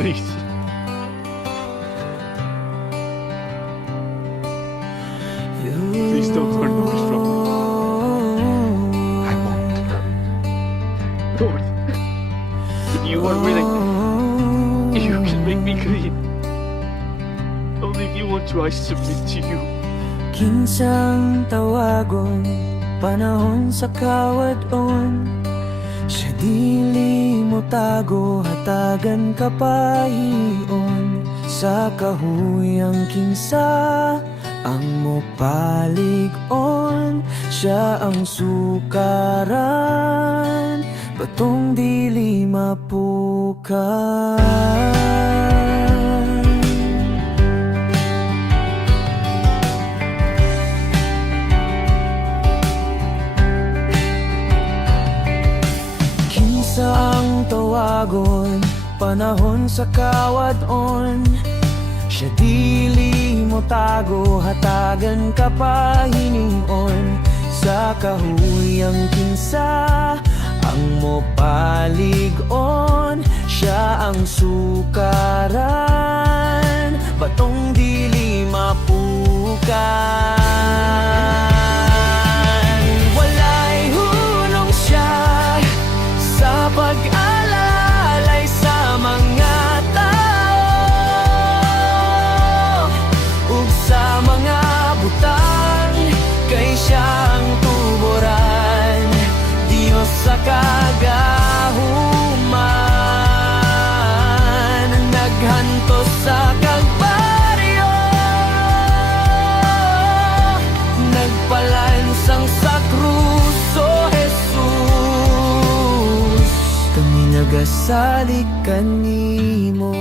please. Please don't turn away from me. I won't. Lord, you are willing. You can make me clean. Only if you want to, I submit to you. Kinsang tawagon, panahon sa kawadon. Sa dili mo tago, hatagan kapahion. Sa kahuyang kinsa, ang mopalig-on. Siya ang sukaran, batong dili mapukan. Ang tawagon, panahon sa kawadon. Siya dili mo tago, hatagan kapahiningon. Sa kahuyang kinsa, ang mopalig-on. Siya ang sukaran, batong dili mapukan. Pag-alalay sa mga tao ug sa mga butang, kay siyang tuburan. Diyos sa kagahuman, naghantos sa Kalbaryo, nagpalansang sa kruso. Kami nagasalig kanimo.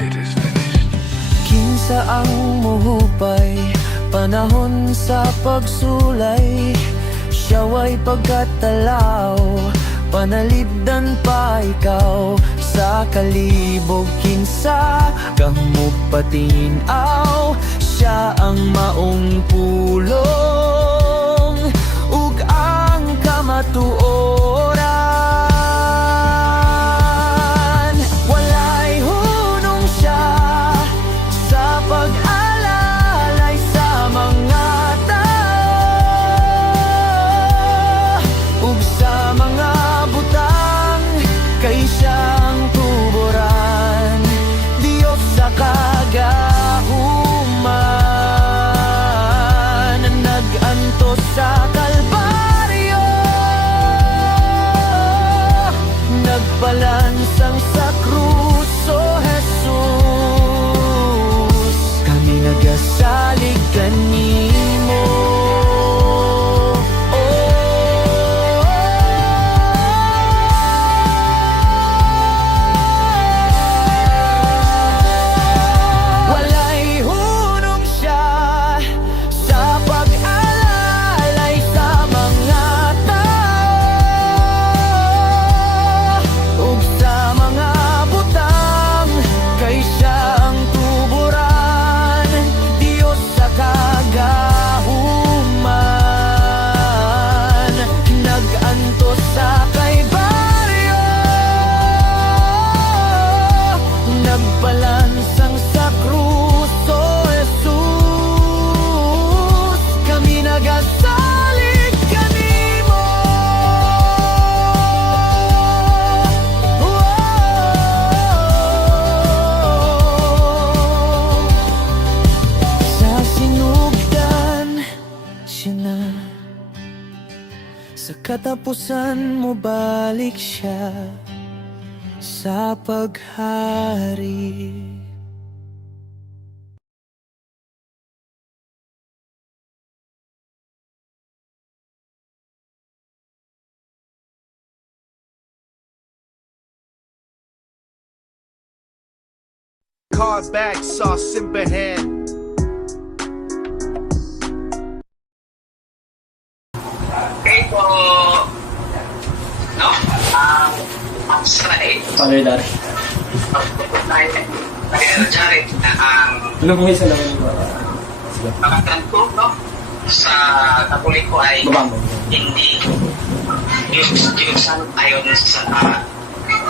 It is finished. Kinsa ang muhupay, panahon sa pagsulay. Siya way pagkatalaw, panalipdan pa ikaw. Sa kalibog kinsa, kamo patinaw. Siya ang maong pulong, ug ang kamatuoran. Walay hunong siya sa pag-alalay sa mga tao ug sa mga butang, kay siyang tuburan. Diyos sa kagahuman, nag-antos sa Kalbaryo, nagpalansang sa kruso. Jesus, kami nagasalig kanimo. Balansang sa kruso, Jesus, kami nagasalig kanimo. Sa sinugdan siya na, sa katapusan mo balik siya sa paghari. Car back, saw Simbahan. Okay po. No? Slide. Paano yung dari? Jared, ang Ano kung isa naman yung pagkatan ko, no? sa Katoliko ay hindi Diyos ayon sa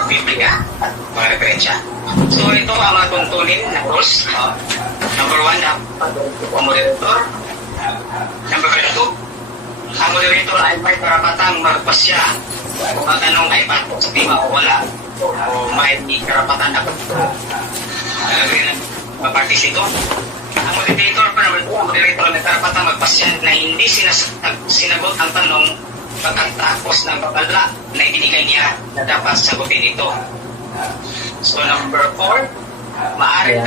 Biblia at mga referensya. So ito ang mga tuntunin na rules. Number 1, ang moderator. Number 2, ang moderator ay may karapatang magpasya kung ang tanong ay patok sa tema o wala, o may karapatan na mag-participate. Ang moderator, ang moderator may karapatang magpasya na hindi sinagot ang tanong pagkatapos ng babala na ibinigay niya na dapat sagutin ito. So number 4, maaaring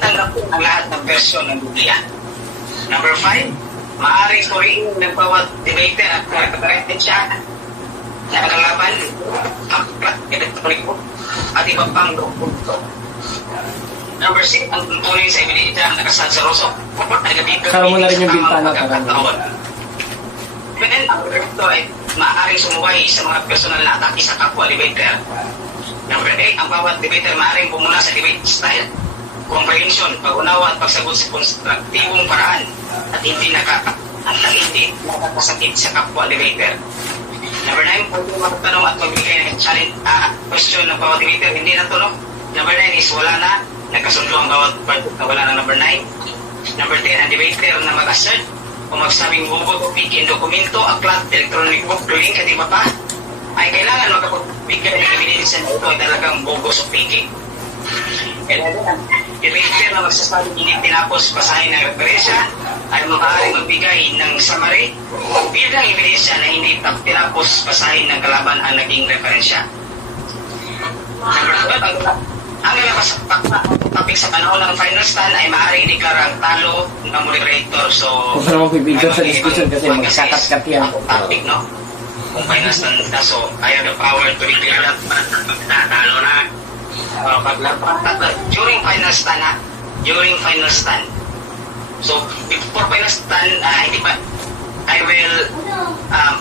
tanggapin ang lahat ng version ng Biblia. Number 5, maaaring suriin ng bawat debater at referensya na kalaban ang elektroliko at iba pang dokumento. Number 6, ang tuntunin sa ebidensya na nakasal sa rosok ay nabibigay Kasama mo na rin yung bintana para then, ang director ay maaaring sumuway sa mga personal na atake sa kapwa debater. Number 8, ang bawat debater maaaring bumuna sa debate style, comprehension, pag-unawa at pagsagot sa konstruktibong paraan at hindi nakakasakit sa kapwa debater. Number 9, pwede magtanong at magbigay ng challenge question ng bawat debater, hindi natulog. Number 9 is wala na, nagkasundo ang bawat part na wala na number 9. Number 10, ang debater na mag-assert o magsabing hugot o pikin, dokumento, aklat, electronic book, link at iba pa, ay kailangan magkapagbigay ng ebidensya na ito ay talagang bogos o pikin. And then, debater na magsasabing hindi tinapos basahin ng referensya ay maaaring magbigay ng summary bilang ebidensya na hindi tinapos basahin ng kalaban ang naging referensya. Number 12, ang nalabas topic sa panahon ng final stand ay maaaring ideklara ang talo ng moderator. So, kung saan mo pipigil sa discussion kasi magkakat-kat yan. Topic, no? Kung final stand ka, so I have the power to declare that talo na. During final stand, during final stand. So, before final stand, hindi pa, I will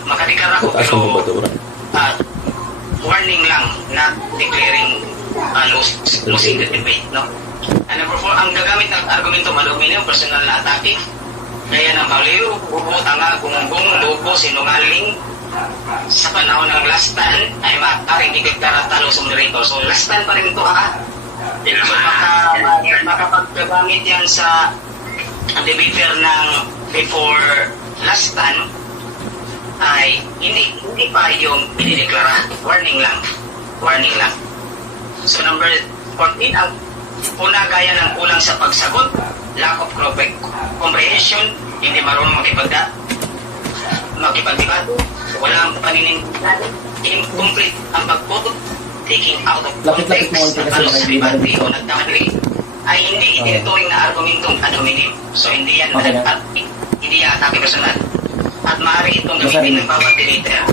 makadeklara ko, pero warning lang, not declaring losing the debate, no? And number 4, ang gagamit ng argumento maluminium, personal na atake, gaya ng baliw, bubo, tanga, gumunggong, lobo, sinungaling, sa panahon ng last stand, ay maaaring ideklara talo sa moderator. So, last stand pa rin ito, ha? So, makapaggamit yan sa debater ng before last stand, ay hindi pa yung pinideklara. Warning lang. So number 14, ang una gaya ng kulang sa pagsagot, lack of comprehension, hindi marunong makipagdebate, walang paninindigan, incomplete ang pagboto, taking out of context, nagkalos sa debate o nagdamali, ay hindi itinuturing na argumentong ad hominem. So hindi yan atake personal. At maaari itong gamitin ng bawat debater.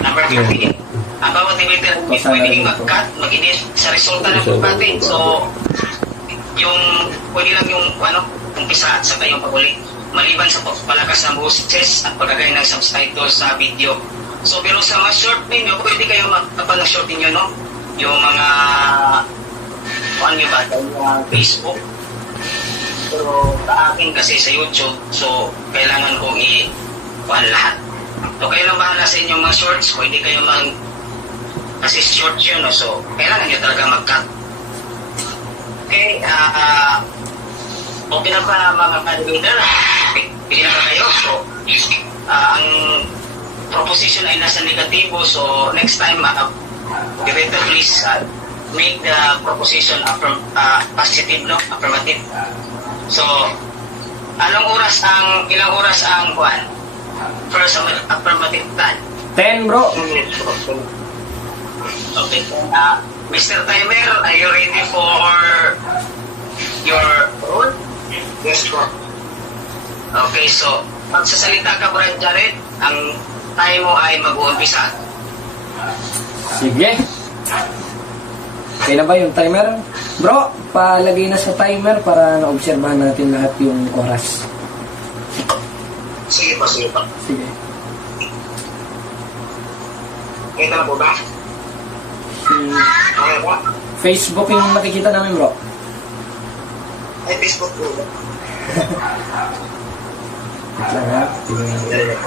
Number 15, ang bawat debater hindi pwedeng mag-cut, mag-edit sa resulta ng debate. So, pwede lang yung umpisa at saka yung pag-uli. Maliban sa palakas ng boses at paglagay ng subtitles sa video. So, pero sa mga short ninyo, pwede kayo kapag na-short ninyo, no? Yung mga, Facebook. Pero sa akin kasi sa YouTube, so kailangan kong i-kuhan lahat. So kayo lang bahala sa inyong mga shorts, kung hindi kayo kasi short yun, no? So kailangan nyo talaga mag-cut. Okay, okay na pa mga ka-debater, pili na pa kayo. So ang proposition ay nasa negatibo, so next time, debater, please make the proposition positive, no? Affirmative. So, ilang oras ang kuhan? First, affirmative time. 10, bro. Okay. Mr. Timer, are you ready for your role? Yes, bro. Okay, so, magsasalita ka, Brad Jared, ang time mo ay mag-uumpisa. Sige. Okay na ba yung timer? Bro, palagay na sa timer para na-obserbahan natin lahat yung oras. Sige pa. Sige. Kita na po ba? Okay po. Facebook yung nakikita namin, bro. Ay, Facebook po. Wait lang ha. Tingnan natin.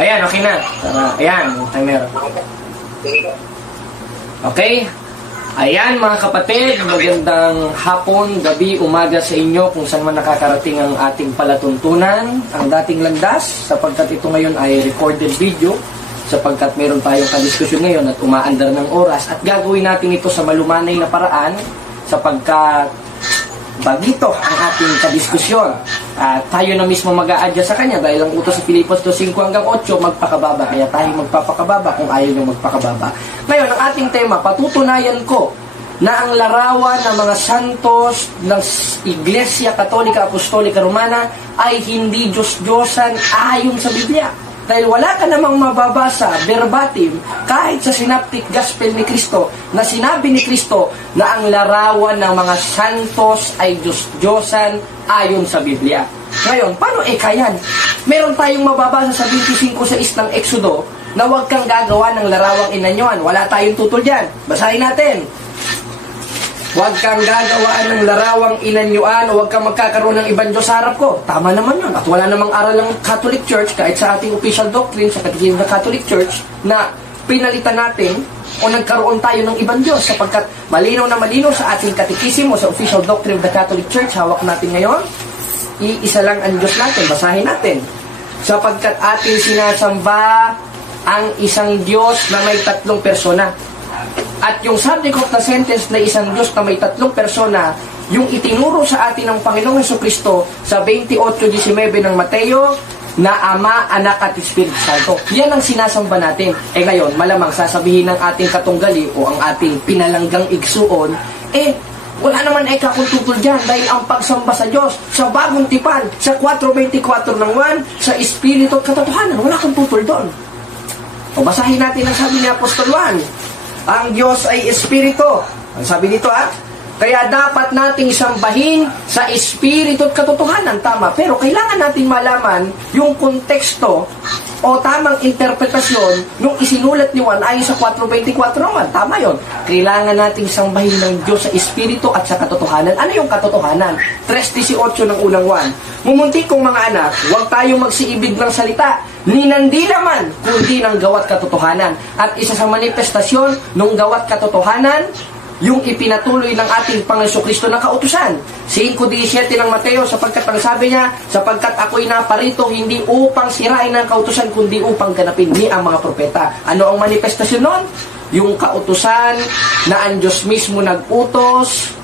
Ayan, okay na. Tara, ayan, yung timer. Okay? Ayan mga kapatid, magandang hapon, gabi, umaga sa inyo kung saan man nakakarating ang ating palatuntunan, ang dating landas, sapagkat ito ngayon ay recorded video, sapagkat meron tayong kadiskusyon ngayon at umaandar ng oras at gagawin natin ito sa malumanay na paraan sapagkat bagito ang ating kadiskusyon. Tayo na mismo mag-a-adjust sa kanya dahil ang utos sa Filipos 2:5 hanggang 8 magpakababa, kaya tayo magpapakababa kung ayaw nyo magpakababa. Ngayon, ang ating tema, patutunayan ko na ang larawan ng mga santos ng Iglesia Katolika Apostolika Romana ay hindi Diyos-Diyosan ayon sa Biblia. Dahil wala ka namang mababasa verbatim kahit sa Synoptic Gospel ni Kristo na sinabi ni Kristo na ang larawan ng mga santos ay Diyos-Diyosan ayon sa Biblia. Ngayon, paano kayan? Meron tayong mababasa sa 25:6 ng Exodo na huwag kang gagawa ng larawang inanyuan. Wala tayong tutol dyan. Basahin natin. Huwag kang gagawaan ng larawang inanyuan o huwag kang magkakaroon ng ibang Diyos sa harap ko. Tama naman yun. At wala namang aral ng Catholic Church kahit sa ating official doctrine sa Catechism ng Catholic Church na pinalitan natin o nagkaroon tayo ng ibang Diyos sapagkat malinaw na malinaw sa ating Catechism o sa official doctrine of the Catholic Church, hawak natin ngayon, iisa lang ang Diyos natin. Basahin natin. Sapagkat ating sinasamba ang isang Diyos na may 3 persona. At yung subject of the sentence na isang Diyos na may 3 persona, yung itinuro sa atin ng Panginoong Jesucristo sa 28:19 ng Mateo, na Ama, Anak at Espiritu Santo. Yan ang sinasamba natin. Ngayon, malamang sasabihin ng ating katunggali o ang ating pinalanggang igsuon, wala naman kakututol dyan dahil ang pagsamba sa Diyos, sa bagong tipan, sa 4:24 ng 1, sa Espiritu at katotohanan, wala kang tutol doon. O basahin natin ang sabi ni Apostol Juan. Ang Diyos ay Espiritu. Ang sabi dito kaya dapat nating sambahin sa Espiritu at katotohanan. Tama. Pero kailangan nating malaman yung konteksto o tamang interpretasyon nung isinulat ni Juan ayon sa 4:24 naman. Tama yon. Kailangan nating sambahin ng Diyos sa Espiritu at sa katotohanan. Ano yung katotohanan? 3:18 ng unang Juan. Mumuntik kong mga anak, huwag tayong magsiibig ng salita, ni nandi naman, kundi ng gawat katotohanan. At isa sa manifestasyon ng gawat katotohanan, yung ipinatuloy ng ating Panginoon Kristo na kautusan. 5:17 ng Mateo, sapagkat ang sabi niya, sapagkat ako'y naparito hindi upang sirain ang kautusan, kundi upang ganapin ni ang mga propeta. Ano ang manifestasyon nun? Yung kautusan na ang Diyos mismo nag-utos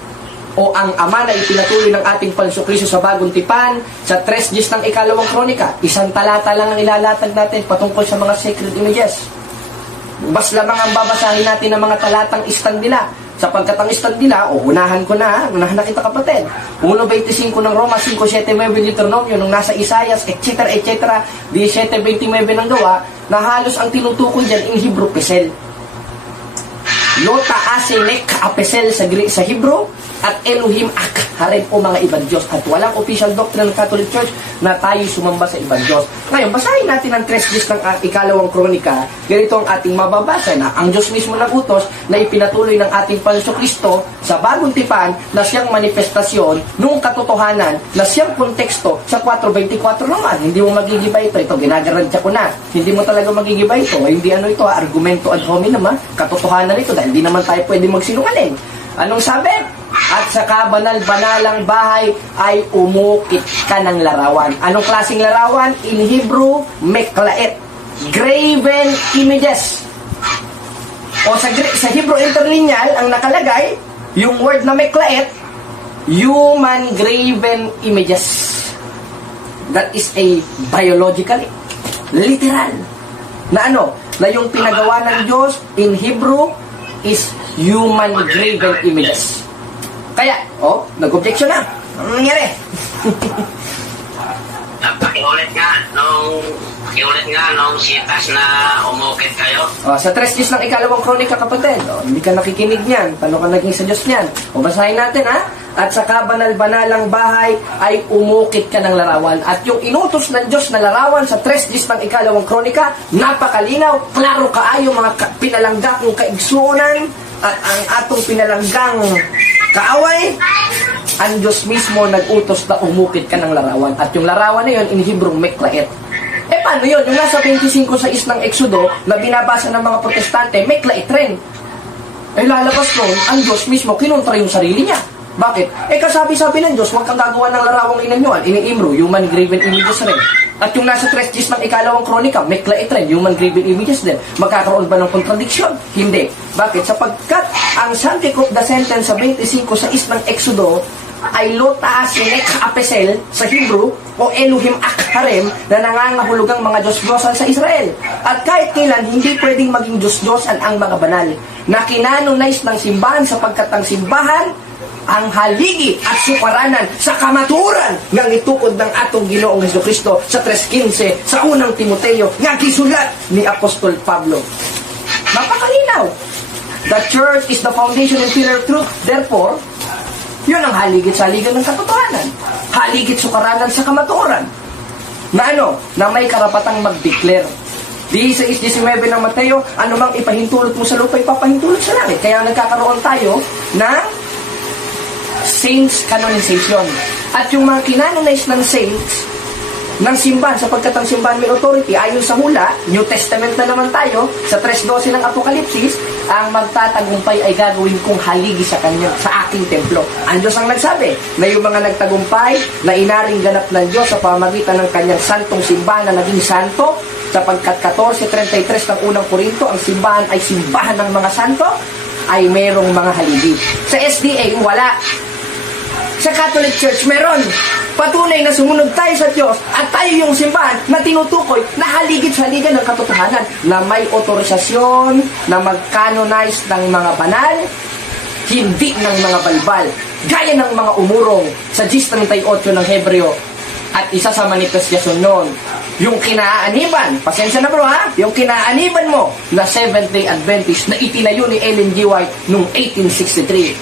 o ang Ama na ipinatuloy ng ating Panginoon Kristo sa bagong tipan, sa 3:10 ng 2 Kronika. Isang talata lang ang ilalatag natin patungkol sa mga sacred images. Bas lamang ang babasahin natin ng mga talatang stand nila. Sapagkat ang stand nila, unahan ko na, unahan na kita kapatid. 1:25 ng Roma, 5:7 Deuteronomio, nung nasa Isaias, etc., etc., 17:29 ng Gawa, na halos ang tinutukoy dyan in Hebrew, pesel. Lota asenek apesel sa Hebrew, at Elohim ak harem o mga ibang Diyos. At walang official doctrine ng Catholic Church na tayo sumamba sa ibang Diyos. Ngayon, basahin natin ang 3:10 ng 2 Kronika. Ganito ang ating mababasa na ang Diyos mismo nagutos na ipinatuloy ng ating Panginoon Kristo sa bagong tipan na siyang manifestasyon nung katotohanan na siyang konteksto sa 4:24 naman. Hindi mo magigiba ito. Ito, ginagaradya ko na. Hindi mo talaga magigiba ito. Hindi ito, argumento ad hominem, katotohanan ito dahil hindi naman tayo pwede magsinungaling. Anong sabi? At sa kabanal-banalang bahay ay umukit ka ng larawan. Anong klaseng larawan? In Hebrew, meklaet. Graven images. O sa Hebrew interlineal, ang nakalagay, yung word na meklaet, human graven images. That is a biological, literal. Na na yung pinagawa ng Diyos in Hebrew is human graven images. Kaya, nag-objection na. Ano nangyari? Pakiulit nga, nung Iulit nga, no, sitas na umukit kayo. Sa 3 days ng ikalawang kronika, kapatid. Hindi ka nakikinig niyan. Paano ka naging sa Diyos niyan? Basahin natin, ha? At sa kabanal-banalang bahay ay umukit ka ng larawan. At yung inutos ng Diyos na larawan sa 3 days ng ikalawang kronika, napakalinaw, klaro kaayo mga pinalangga kong kaigsuonan at ang atong pinalanggang kaaway, ang Diyos mismo nag-utos na umukit ka ng larawan. At yung larawan na yun, in Hebrew, meklaet. Paano yun? Yung nasa 25 sa ng Exodo na binabasa ng mga protestante, meklaet rin. Lalabas nun, ang Diyos mismo kinontra yung sarili niya. Bakit? Kasabi-sabi ng Diyos, huwag kang gagawa ng larawang inanyuan. Ini-imro, human graven images rin. At yung nasa 3 days ng ikalawang kronika, meklaet rin, human graven images din. Magkakaroon ba ng contradiction? Hindi. Bakit? Sapagkat ang Santic of the Sentence sa 25 sa ng Exodo ay lota sinek apesel sa Hebrew o Elohim Akharem na nangangahulugang mga Diyos-Diyosan sa Israel. At kahit kailan, hindi pwedeng maging Diyos-Diyosan ang mga banal na kinanonize ng simbahan sapagkat ang simbahan ang haligi at sukaranan sa kamaturan ng itukod ng atong Ginoong Jesucristo sa 3:15 sa unang Timoteo nga gisulat ni Apostol Pablo. Napakalinaw. The church is the foundation and pillar of truth. Therefore, yun ang haligit-saligan ng katotohanan. Haligit sukaranan sa kamaturan. Na na may karapatang mag-declare. 16:19 ng Mateo, anumang ipahintulot mo sa lupa, ipapahintulot sa langit. Kaya nagkakaroon tayo ng saints canonization. At yung mga kinanonize ng saints ng simbahan, sapagkat ang simbahan may authority, ayon sa hula, New Testament na naman tayo, sa 3:12 ng Apokalipsis, ang magtatagumpay ay gagawin kong haligi sa kanya, sa aking templo. Ang Diyos ang nagsabi na yung mga nagtagumpay na inaring ganap ng Diyos sa pamagitan ng kanyang santong simbahan na naging santo, sapagkat 14:33 ng unang Korinto, ang simbahan ay simbahan ng mga santo, ay merong mga haligi. Sa SDA, wala. Sa Catholic Church, meron. Patunay na sumunod tayo sa Diyos at tayo yung simbahan na tinutukoy na haligit-haligan ng katotohanan na may otorisasyon na mag-canonize ng mga banal, hindi ng mga balbal. Gaya ng mga umurong sa 10:38 ng Hebreo at isa sa manifestasyon nun, yung kinaaniban, pasensya na bro ha, yung kinaaniban mo na Seventh-day Adventist na itinayo ni Ellen G. White noong 1863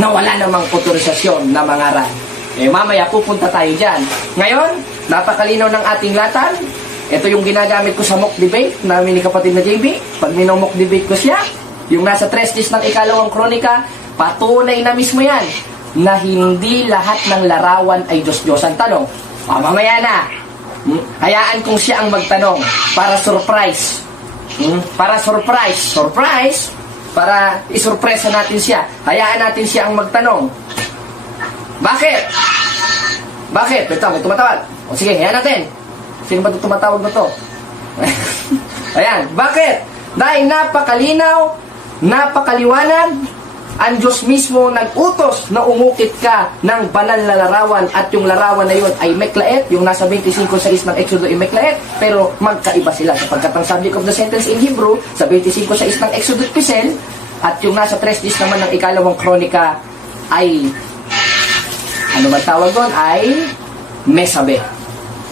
na wala namang otorisasyon na mangaral. Mamaya pupunta tayo dyan. Ngayon, napakalinaw ng ating latan. Ito yung ginagamit ko sa mock debate namin ni kapatid na JB. Pag minomok debate ko siya, yung nasa 3 days ng ikalawang kronika, patunay na mismo yan na hindi lahat ng larawan ay Diyos-Diyosan. Tanong, mamaya na. Hayaan kong siya ang magtanong para surprise. Para surprise, para isurpresa natin siya. Hayaan natin siya ang magtanong. Bakit? Ito, may tumatawag. O sige, hayaan natin. Sino ba ito tumatawag na to? Ayan, bakit? Dahil napakalinaw, napakaliwanag, ang Diyos mismo nag-utos na umukit ka ng banal na larawan at yung larawan na yun ay meklaet, yung nasa 25:6 ng Exodo ay meklaet, pero magkaiba sila sapagkat ang subject of the sentence in Hebrew sa 25:6 ng Exodo Pisel at yung nasa 3 days naman ng ikalawang kronika ay ano ba tawag doon? Ay mesabe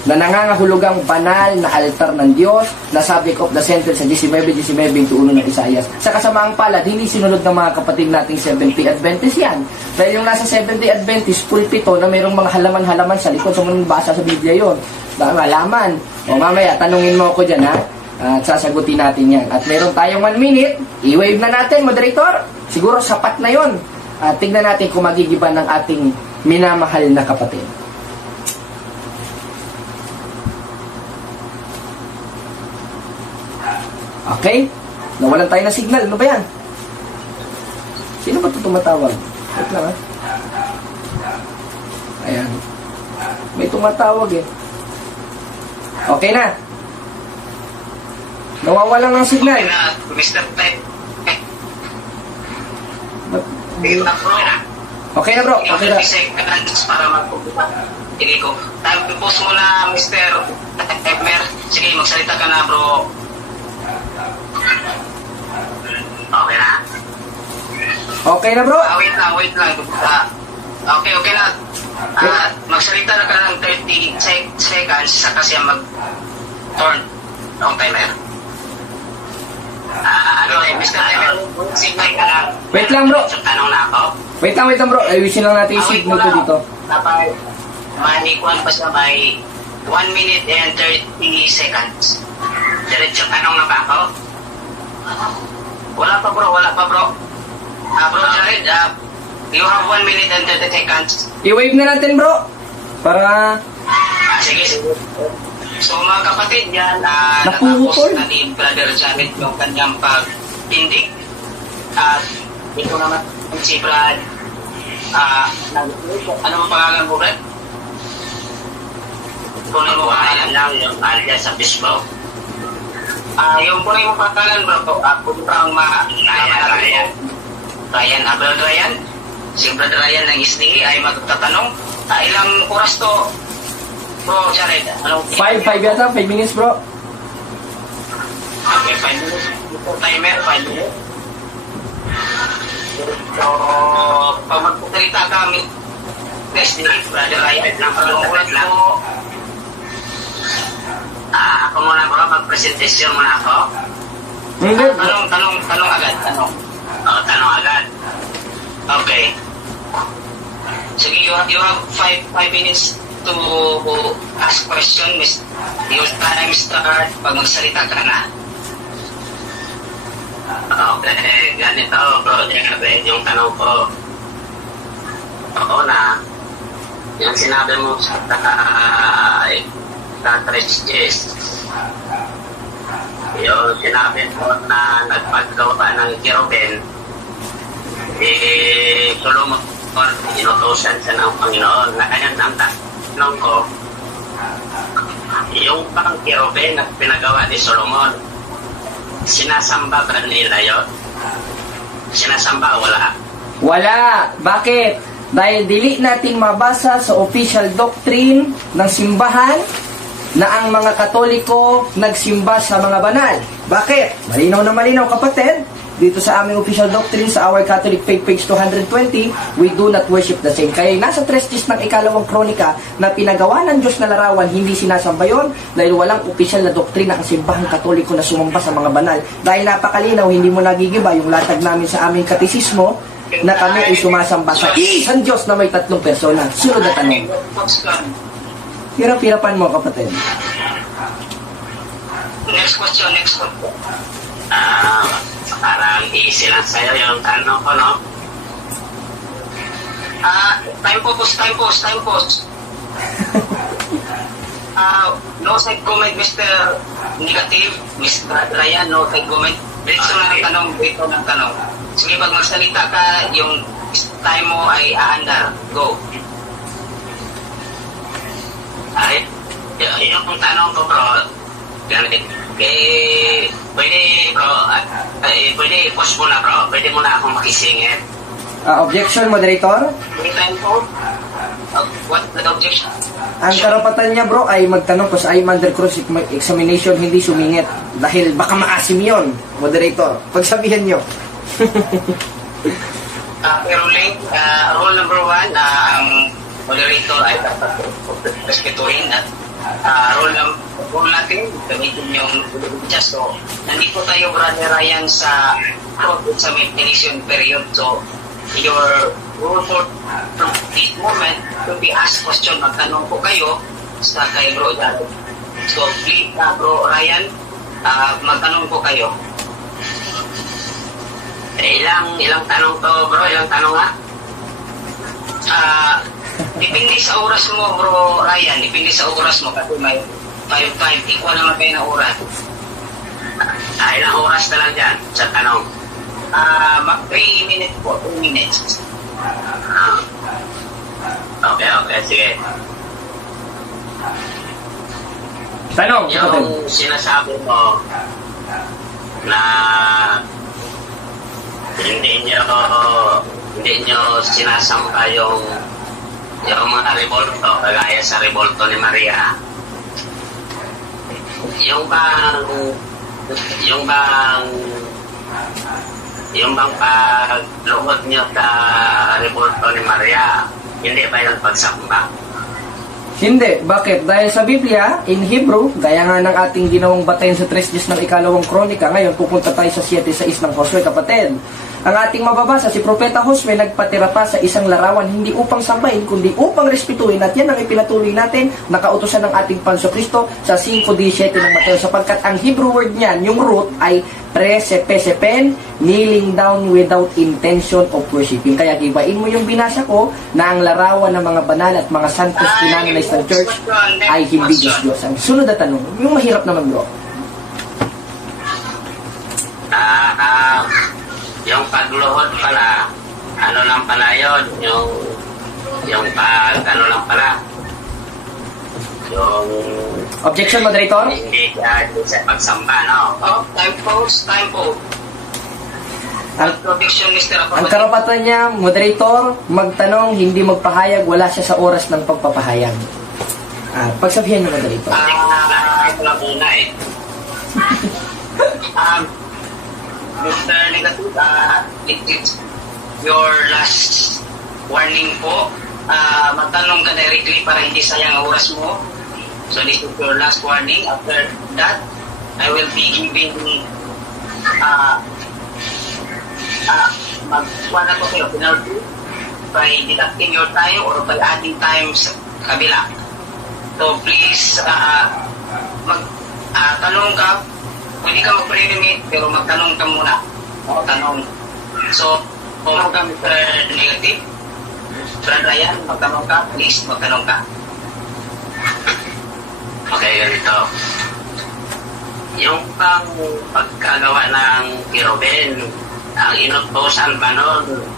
na nangangahulugang banal na altar ng Diyos na subject of the sentence sa 19:21 ng Isaias. Sa kasamaang palad, hindi sinunod ng mga kapatid nating Seventh-day Adventist yan. Dahil yung nasa Seventh-day Adventist, pulpito na mayroong mga halaman-halaman sa likod, sa mga basa sa Biblia yun. Malaman. O mamaya, tanungin mo ako dyan ha. At sasagutin natin yan. At meron tayong 1 minute. I-wave na natin, moderator. Siguro sapat na yun. Tignan natin kung magigiban ng ating minamahal na kapatid. Okay? Nawalan tayo ng signal. Ano ba yan? Sino ba ito tumatawag? Wait lang ha. Ayan. May tumatawag eh. Okay na. Nawawalan ng signal. Okay na, Mr. Ted. Okay na bro. Okay na. 30 seconds para magpupunta. Sige ko. Tapos mo na, Mr. Edmer. Sige, magsalita ka na, bro. Okay na? Okay na bro. Wait lang. Okay na. Magsalita na ka ng 30 seconds sa kasi turn. Long timer. Mr. Timer, signal ka lang. Wait lang, bro. So, tanong na ako. Wait lang bro. Ayusin lang natin yung signal ko dito. Dapat manikuan pa siya by 1 minute and 30 seconds. Diretso tanong na ba ako? Wala pa bro. Bro Jared, you have 1 minute and 30 seconds. I-wave na natin bro. Para... Sige. So mga kapatid yan, Napupol. natapos na ni Brother Jared yung kanyang pag-indik. At ito naman si Brad. Ano ang pangalan mo, Brad? Kunin mo pangalan lang yung alias sa Facebook. Yung kunin mo pangalan, bro, punta ang Ryan. Brad Ryan. Si Brad Ryan ng SDA ay magtatanong, ilang oras to, bro Jared? 5 yata, 5 minutes bro. Okay, 5 minutes. Timer, 5 minutes. So, pag magpusalita kami, SDA, Brother Ryan, ng pag-uulat lang. Ako muna bro, mag-presentation muna ako. Hindi. Tanong agad. Tanong agad. Okay. Sige, you have 5 minutes to ask question. Your time start pag magsalita ka na. Okay, ganito bro, yung tanong ko. Oo na. Yung sinabi mo sa cartridges. Yung sinabi mo na nagpagawa ng kerubin, Solomon, inutusan siya ng Panginoon. Na kaya ang tanong ko, yung pang kerubin na pinagawa ni Solomon, sinasamba ba nila yun? Sinasamba o wala? Wala. Bakit? Dahil dili natin mabasa sa official doctrine ng simbahan na ang mga Katoliko nagsimba sa mga banal. Bakit? Malinaw na malinaw kapatid. Dito sa aming official doctrine sa Our Catholic Faith page 220, we do not worship the same. Kaya nasa trestis ng ikalawang kronika na pinagawa ng Diyos na larawan, hindi sinasamba yun dahil walang official na doktrina ang simbahang Katoliko na sumamba sa mga banal. Dahil napakalinaw, hindi mo nagigiba yung latag namin sa aming katisismo na kami ay sumasamba sa isang Diyos na may 3 persona. Sunod na tanong. Hirap-hirapan mo kapatid. Next question. Parang easy lang sa'yo yung tanong ko, no? Time pause. No side comment, Mr. Negative. Mr. Ryan, no side comment. Dito ng tanong. Sige, pag magsalita ka, yung time mo ay aandar. Go. Ay, yung tanong ko, bro, pwede i-post mo na bro, pwede mo na akong makisingit. Objection, moderator? What the objection? Ang karapatan niya bro ay magtanong ko sa Imander Cross examination, hindi sumingit. Dahil baka maasim yun, moderator. Pagsabihan nyo. Pero link, rule number 1, ang moderator ay dapat respetuhin at rule natin, gamitin yung just so, nandito tayo Brother Ryan sa examination period, so your rule for this moment to be asked question, magtanong po kayo sa kay Bro Jared. So please, Bro Ryan, magtanong po kayo. Ilang tanong to bro, ilang tanong ha? Depende sa oras mo bro Ryan, depende sa oras mo kasi may 5 equal naman kayo na oras. Ilang oras na lang dyan sa tanong? 3 minutes po, 2 minutes. Okay, sige. Tanong, yung sinasabi mo na hindi nyo sinasamba yung mga revolto, kagaya sa revolto ni Maria. Yung bang pagluhod nyo sa revolto ni Maria, hindi ba yung pagsamba? Hindi. Bakit? Dahil sa Biblia, in Hebrew, gaya nga ng ating ginawang batayan sa 3 ng ikalawang kronika, ngayon pupunta tayo sa 7:6 ng Josue, kapatid. Ang ating mababasa, si Propeta Josue nagpatira pa sa isang larawan, hindi upang sambahin, kundi upang respetuhin. At yan ang ipinatuloy natin, nakautusan ng ating Panso Kristo sa 5:17 ng Mateo. Sapagkat ang Hebrew word niyan, yung root, ay presepesepen, kneeling down without intention of worshiping. Kaya gibain mo yung binasa ko na ang larawan ng mga banal at mga santos pinanalize ng church ay hindi Diyos-Diyos. Ang sunod na tanong, yung mahirap naman bro. Yung pagluhod pala, ano lang pala yun, yung ano lang pala, yung Objection, moderator? hindi ka sa pagsamba, no? Oh, time pause. Ang, Protection, Mr. ang karapatan niya, moderator, magtanong, hindi magpahayag, wala siya sa oras ng pagpapahayag. Pagsabihan niyo, moderator. Ito lang una eh. Mr. Negative, it's your last warning po. Magtanong ka directly para hindi sayang ang oras mo. So this is your last warning. After that, I will be giving magkuha na po kayo penalty by deducting your time or by adding time sa kabila. So please, tanong ka. Pwede ka mag-pre-limit, pero magtanong ka muna. Tanong. So, kung ka Mr. Negative, Brad Ryan, magtanong ka, please, magtanong ka. Okay, ganito. Yung pagkagawa ng Kirobin, ang inutusan ba nun,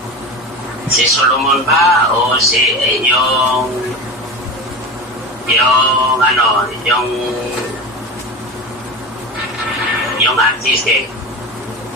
si Solomon ba o si yung artiste?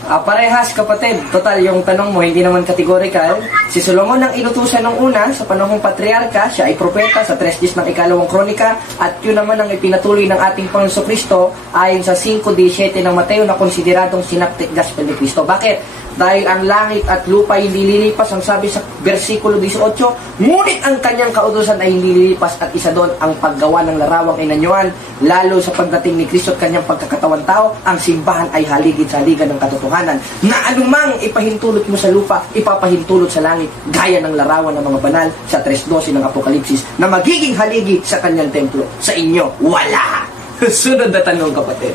Parehas, kapatid. Total, yung tanong mo, hindi naman kategorikal. Si Solomon ang inutusan ng una sa panahong patriarka, siya ay propeta sa 3 ng ikalawang kronika, at yun naman ang ipinatuloy ng ating Panginoon Kristo ayon sa 5:17 ng Mateo na konsideradong synoptic gospel ni Kristo. Bakit? Dahil ang langit at lupa hindi lilipas, ang sabi sa versikulo 18, ngunit ang kanyang kautusan ay hindi lilipas, at isa doon ang paggawa ng larawang inanyuan, lalo sa pagdating ni Kristo at kanyang pagkakatawan tao, ang simbahan ay haligid sa haligan ng katotohanan, na anumang ipahintulot mo sa lupa, ipapahintulot sa langit, gaya ng larawan ng mga banal sa 3:12 ng Apokalipsis, na magiging haligi sa kanyang templo. Sa inyo, wala! Sunod na tanong, kapatid.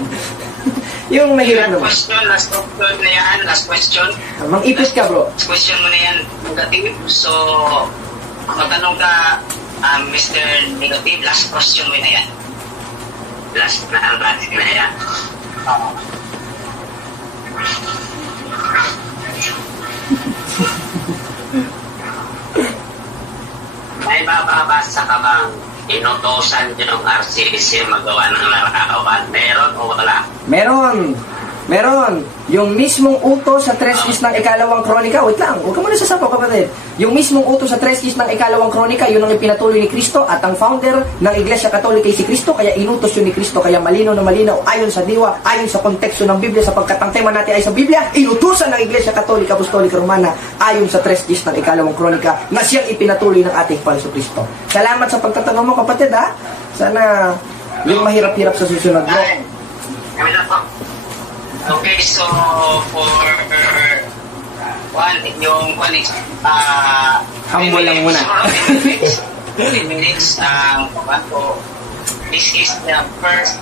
Yung mahirap naman. Last question na yan. Last question. Mang-ipit ka, bro. Last question mo na yan, Negative. So, magtanong ka, Mr. Negative, last question mo na yan. Last na yan. May bababasa ka bang inutosan yung RCC magawa ng larawan? Meron o wala? Meron. Yung mismong utos sa 3 ng ikalawang kronika, wait lang, huwag ka muna sasapaw, kapatid. Yung mismong utos sa 3 ng ikalawang kronika, yun ang ipinatuloy ni Kristo, at ang founder ng Iglesia Katolika ay si Kristo, kaya inutos yun ni Kristo, kaya malinaw na malinaw, ayon sa diwa, ayon sa konteksto ng Biblia, sapagkat ang tema natin ay sa Biblia, inutusan ng Iglesia Katolika Apostolika Romana, ayon sa 3 ng ikalawang kronika, na siyang ipinatuloy ng ating Panginoon Kristo. Salamat sa pagtatanong mo, kapatid, ha? Sana yung mahirap-hirap sa susunod mo. Kami na po. Okay, so for yung Humble lang muna. 10 minutes, so this is the first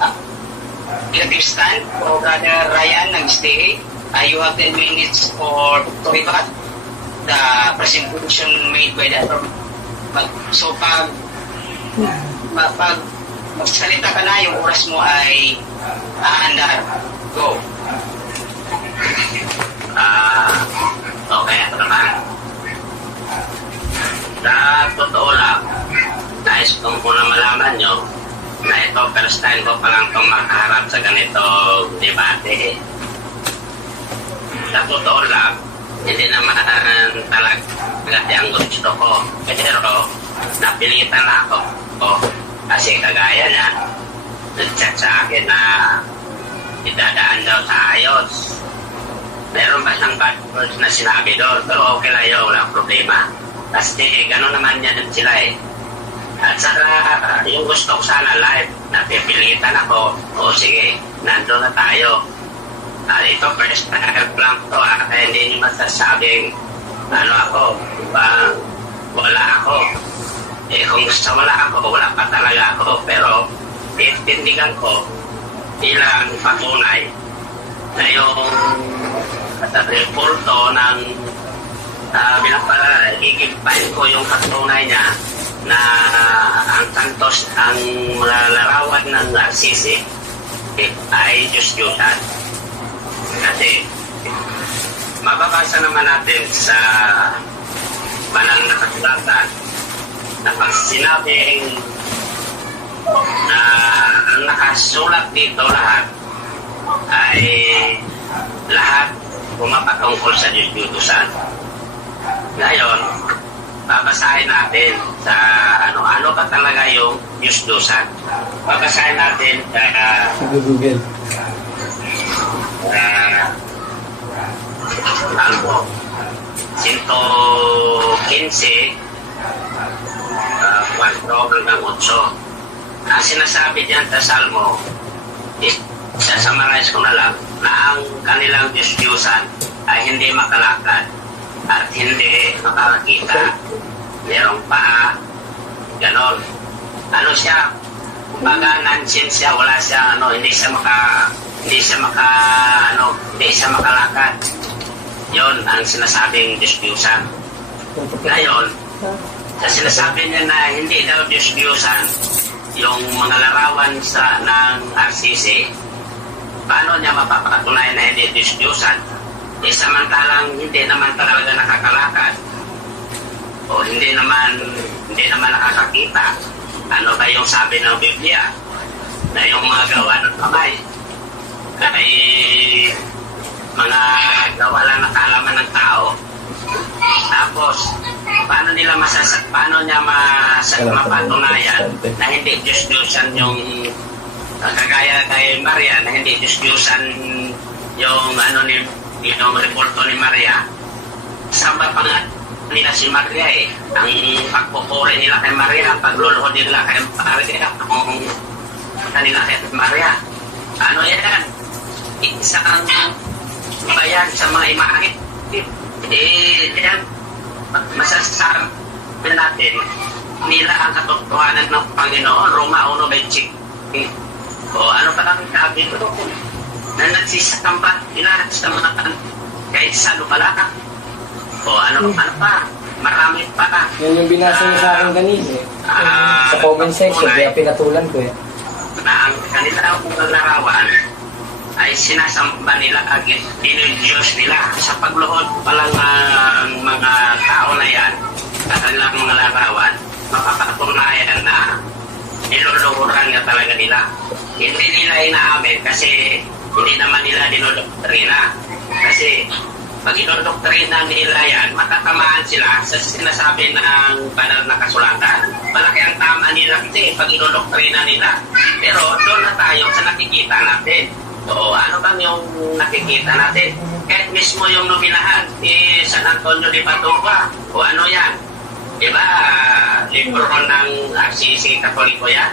negative stand for Brother Ryan nag-stay. You have 10 minutes for rebut the presentation made by the so pag magsalita ka na, yung oras mo ay aandar. Go. Okay, ito naman. Sa totoo lang, nais kong muna malaman nyo na ito first time ko pa lang itong makaharap sa ganitong debate. Sa totoo lang, hindi naman talaga ang gusto ko. Pero napilitan ako. Kasi kagaya niya, nag-chat sa akin na idadaan daw sa ayos. Meron ba siyang bad words na sinabi doon? Pero okay lang yun, walang problema. Kasi gano'n naman yan sila eh. At saka, yung gusto ko sana live, napipilitan ako, o sige, nandun na tayo. Ito, first time lang to, kaya hindi nyo masasabing, ano ako, wala ako. Kung gusto wala ako, wala pa talaga ako. Pero, tindigan ko, bilang patunay, na yung repulto ng igimpain ko yung patunay niya na ang kantos, ang mga larawan ng Narsisi ay Diyos-Diyosan. Kasi mababasa naman natin sa banal na kasulatan na pag sinabing na ang nakasulat dito lahat ay lahat pumapatungkol sa Diyos-Diyosan. Ngayon, babasahin natin sa ano ba talaga yung Diyos-Diyosan. Babasahin natin sa Google. Salmo 115 4 hanggang 8. Sinasabi diyan sa Salmo, sasummarize ko na lang, na ang kanilang Diyos-Diyosan ay hindi makalakad at hindi makakita. Merong paa, ganon. Ano siya? Kumbaga, nonsense siya, wala siya, hindi siya makalakad. Yon ang sinasabing Diyos-Diyosan. Ngayon, sa sinasabi niya na hindi daw Diyos-Diyosan yung mga larawan ng RCC, paano niya mapapatunayan na hindi Diyos-Diyosan? Samantalang hindi naman talaga nakakalakad o hindi naman nakakakita. Ano ba yung sabi ng Biblia na yung mga gawa ng kamay ay mga gawa lang na kaalaman ng tao? Tapos paano niya mapatunayan na hindi Diyos-Diyosan yung kagaya kay Maria, na hindi Diyos-Diyosan yung yung reporto ni Maria? Saba pa nga nila si Maria ang pagpupuri nila kay Maria, pagluluhod nila kay Maria, kung kanila kay Maria. Ano yan? Isang bayan sa mga imahe. Yan, masasabi natin nila ang katotohanan ng Panginoon. Roma 1:20. O ano pa lang sabi ko na nagsisambat nila sa mga kaysa pala. O ano pa, marami pa. Yan yung binasa niya sa akin kanina sa comment section, kaya pinatulan ko na ang kanila mga larawan ay sinasamba nila agad, dinudiyos nila. Sa pagluhod pa lang ng mga tao na yan, sa kanilang mga larawan, mapapatunayan na niluluhuran nga talaga nila. Hindi nila inaamin kasi hindi naman nila dinodoktrina. Kasi pag inodoktrina nila yan, matatamaan sila sa sinasabi ng banal na kasulatan. Malaki ang tama nila kasi pag inodoktrina nila. Pero doon na tayo sa nakikita natin. So, ano bang yung nakikita natin? Kahit mismo yung nominahan ni San Antonio de Padua, o ano yan? Diba, libro ng RCC Katoliko yan?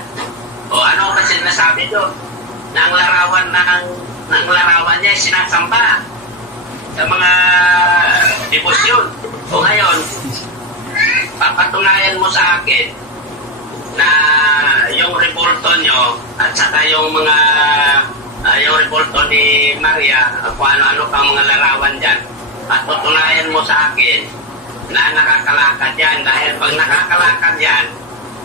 O ano kasi nasabi doon? Na ang larawan niya sinasamba sa mga debosyon. O ngayon, papatunayan mo sa akin na yung revolto nyo at saka yung mga yung revolto ni Maria, kung ano-ano pang mga larawan dyan, at tutunayan mo sa akin na nakakalakad yan. Dahil pag nakakalakad yan,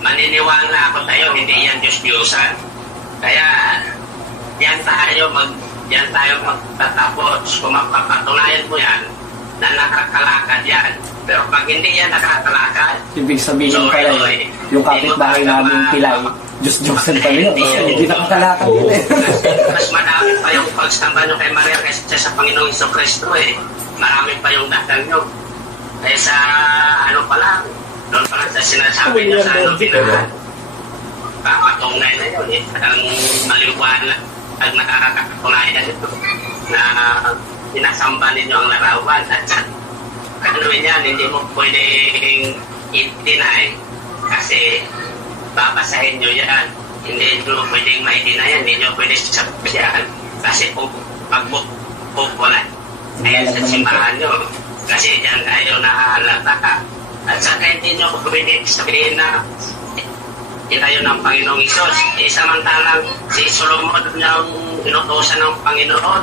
maniniwala ako sa'yo, hindi yan Diyos-Diyosan. Kaya yan tayo magtatapos. Kung mapapatunayan mo yan na nakakalakad yan. Pero pag hindi yan nakakalakad, ibig sabihin pala yung kapitbahay namin Pilay, Diyos-Diyosan pa rin. Hindi nakakalakad yun Mas marami pa yung pagsamba nyo kay Maria kaysa sa Panginoong Jesucristo Marami pa yung dasal nyo. Kaya sa doon pa lang sa sinasabi nyo sa binahan. Papatunay na yun Ang maliwanag at nakakatunayan ito na sinasamba ninyo ang larawan. At kanuhin yan, hindi mo pwedeng i-deny kasi babasahin nyo yan. Hindi nyo pwedeng ma-deny yan, hindi nyo pwedeng sabihan. Kasi kung pagbukulan, ayan sa simbahan nyo. Kasi dyan kayo nahahalata ka. At saka hindi nyo pwedeng sabihin na itayo ng Panginoong Isos. Samantalang si Solomon yung inutosan ng Panginoon.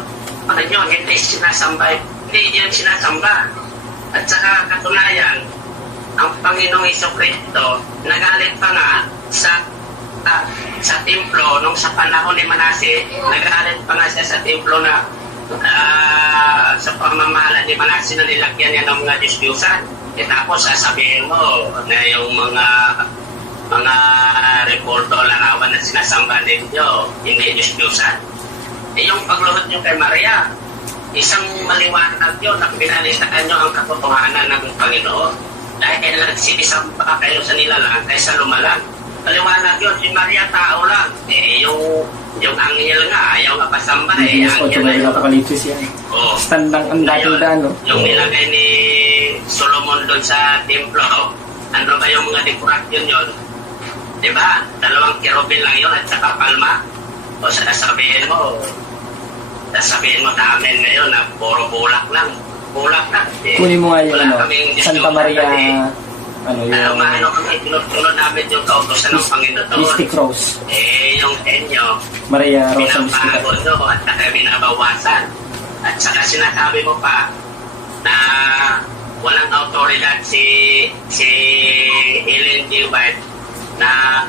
Ano yun, hindi sinasamba. Hindi yun sinasamba. At saka katunayan, ang Panginoong Jesucristo nagalit pa nga sa templo nung sa panahon ni Manase, nagalit pa nga siya sa templo na sa pamamahala ni Manase na nilagyan niya ng mga Diyos-Diyusan. Tapos sasabihin mo na yung mga repoldo larawan na sinasamba ninyo, hindi Diyos-Diyusan. Yung pagluhod nyo kay Maria, isang maliwanag yun na pinalitaan nyo ang katotohanan ng Panginoon. Dahil nagsisamba kayo sa nilalang kaysa lumalang. Maliwanag yun, si Maria tao lang. Yung anghel nga, ayaw nga pasamba. Diyos ko, Anghel may na apokalipsis yan. Oh. Standang ang dating daan, no? Yung nilagay ni Solomon doon sa templo, ano ba yung mga decoration yun? Diba? 2 kerubin lang yun at saka palma. O sasabihin mo sa amin ngayon na puro bulak lang. Bulak lang. Kunin mo nga yung Wala ano, kaming Santa Maria, ano yung Umano kami, tinutulod namin yung kautosan ng Panginoon. Mystic Rose. Yung enyo, Maria Rosa Mystica. pinapagod nyo at saka binabawasan. At saka sinasabi mo pa na walang autoridad si Ellen G. White na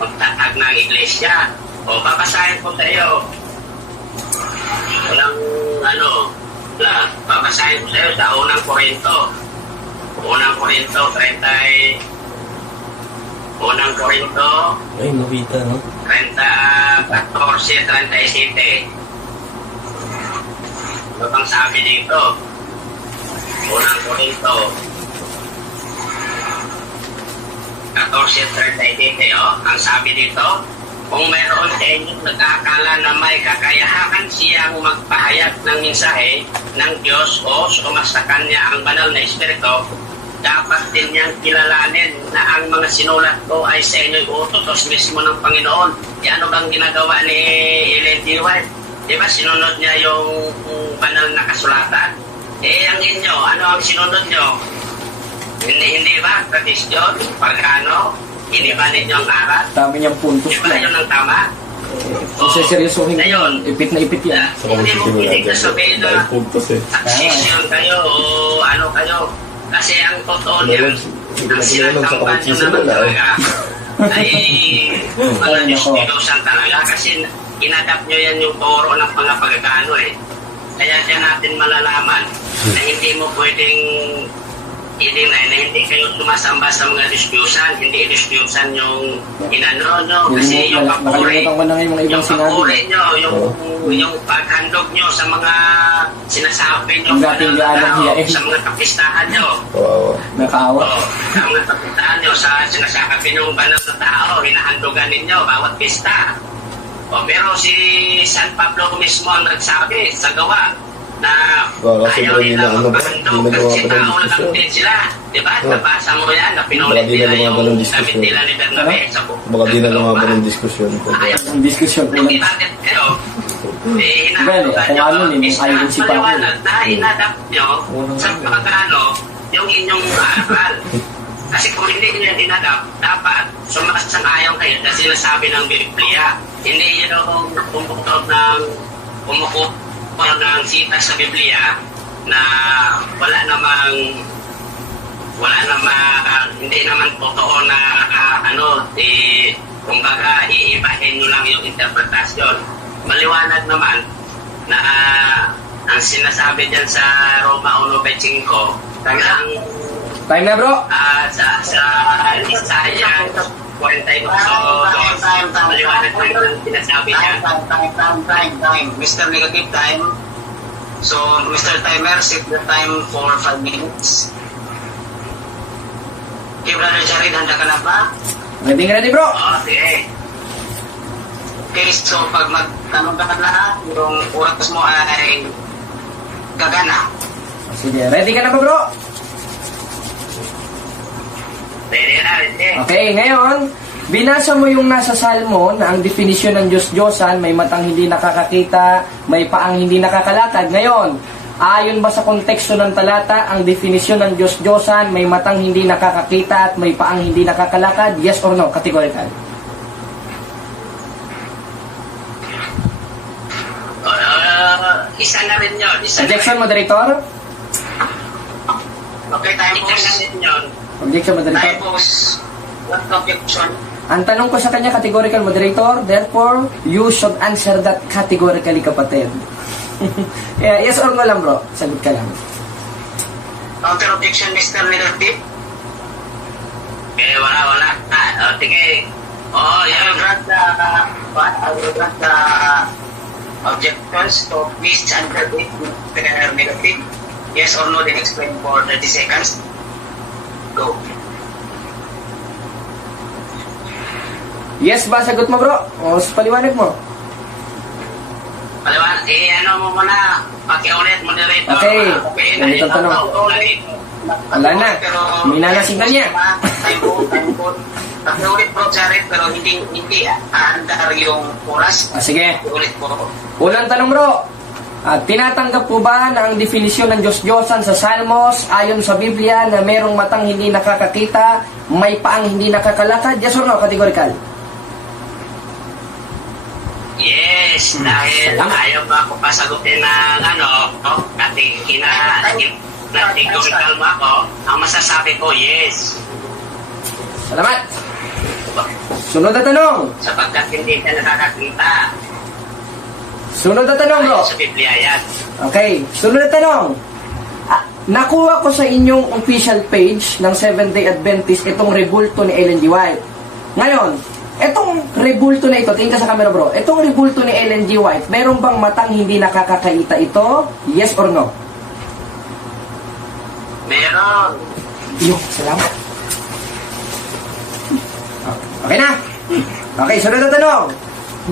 magtatag ng iglesia. O babasahin ko sa iyo. Walang babasahin ko sa iyo sa unang Korinto. Unang Korinto 30. Unang Korinto Ay, mabita, no? 14:37. Ano bang sabi dito? Unang Korinto 14:37, ang sabi dito, kung mayroon sa inyo nag-aakala na may kakayahan siyang magpahayag ng mensahe ng Diyos o sumasa kanya ang banal na Espiritu, dapat din niyang kilalanin na ang mga sinulat ko ay sa inyo'y utos mismo ng Panginoon. Ano bang ginagawa ni Ellen G. White? Diba sinunod niya yung banal na kasulatan? Ang inyo, ano ang sinunod niyo? Hindi ba? Tradisyon? Pagkano? Hindi ba ninyo ang aral? Dami niyang puntos Diba yan. yun ang tama? Kung seryosohin Ayun. ipit na ipit yan. Sa mga Hindi mo pwede ka sabihin na puntos eh. taxation kayo o ano kayo. Kasi ang totoo niyan, ang Hindi sinasamba nyo ko naman na talaga ay mga Ay, nako. Diyos-Diyosan talaga. Kasi inadapt nyo yan yung toro ng mga pagkano eh. Kaya dyan natin malalaman na hindi mo pwedeng i-deny na hindi kayo sumasamba sa mga Diyos-Diyosan, hindi Diyos-Diyosan yung inano nyo. Kasi yung papuri, Nakalimutan ko na ngayon mga ibang yung sinabi. papuri nyo, yung paghandog nyo sa mga sinasabi nyo Ang dating gaanong hiyain. sa mga kapistahan nyo. Wow. Nakaawa. Sa mga kapistahan nyo, sa sinasabi nyo banal na tao, hinahandogan ninyo bawat pista. Pero si San Pablo mismo ang nagsabi sa gawa na Kasi ayaw hindi nila na ano ba? magpahandog Hindi na kasi gawa pa ng tao lang diskusyon. din sila. Diba? Oh. Nabasa mo yan, na pinulit Baka di na nila lumaba yung ng diskusyon. damit nila ni Bernabe sa Baka di na lumaba ng diskusyon. Ayaw. Ang diskusyon ko Hindi lang. bakit kayo? Well, kung ano din, yung INC pa ako. maliwanag na inadapt nyo sa pagkano yung inyong aral. Kasi kung hindi nyo inadapt, dapat sumasang-ayon kayo na sinasabi ng Biblia. Hindi yun yung pumukutob ng sita sa Biblia na wala namang hindi naman totoo na kumbaga iibahin nyo lang yung interpretasyon. Maliwanag naman na ang sinasabi dyan sa Roma 1:5 talagang Time na bro! sa Isaiah 42, maliwanag naman ang sinasabi niya. Time. Mr. Negative time. So, Mr. Timer, set the time for 5 minutes. Okay, Brother Jared, handa ka na ba? Ready bro! Okay. Okay, so pag magtanong ka na lahat, yung oras mo ay gagana. Sige, ready ka na ba bro? Pwede na, hindi. Okay, ngayon, binasa mo yung nasa salmo na ang definisyon ng Diyos-Diyosan, may matang hindi nakakakita, may paang hindi nakakalakad. Ngayon, ayon ba sa konteksto ng talata, ang definisyon ng Diyos-Diyosan, may matang hindi nakakakita at may paang hindi nakakalakad? Yes or no? Categorical. Isa na rin yun. Isa Objection, na rin. moderator? Okay, time pause. Isa na rin yun. Objection, moderator? Time pause. What objection? Ang tanong ko sa kanya, categorical, moderator. Therefore, you should answer that categorically, kapatid. Yeah, yes or no lang, bro? Sagot ka lang. Counter objection, Mr. Negative? Okay, wala. Sige. I will grant the objections to please answer it with negative. Yes or no, then explain for 30 seconds. Go. Yes ba? Sagot mo, bro? O, paliwanag mo. Paliwanag, ano mo muna, pakiulit, moderator. Okay. Ulit ang tanong. Wala na. Minanasigan niya. Time po. Pakiulit po, Jared, pero hindi aandar yung oras. Sige. Pakiulit po. Unang tanong, bro. Tinatanggap po ba na ang definisyon ng Diyos-Diyosan sa Salmos ayon sa Biblia na merong matang hindi nakakakita, may paang hindi nakakalakad? Yes or no? Categorical. Yes, dahil ayaw ba ako pasagutin ng categorical mo ako, ang masasabi ko, yes. Salamat. Sunod na tanong. Sapagkat hindi ka nakakakita. Sunod na tanong, bro. Ayon sa Biblia yan. Okay. Sunod na tanong. Nakuha ko sa inyong official page ng Seventh-day Adventist itong rebulto ni Ellen G. White. Ngayon, itong rebulto na ito, tingin ka sa camera, bro. Itong rebulto ni Ellen G. White, meron bang matang hindi nakakakita ito? Yes or no? Meron. Yung, salamat. Okay na? Okay, sunod na tanong.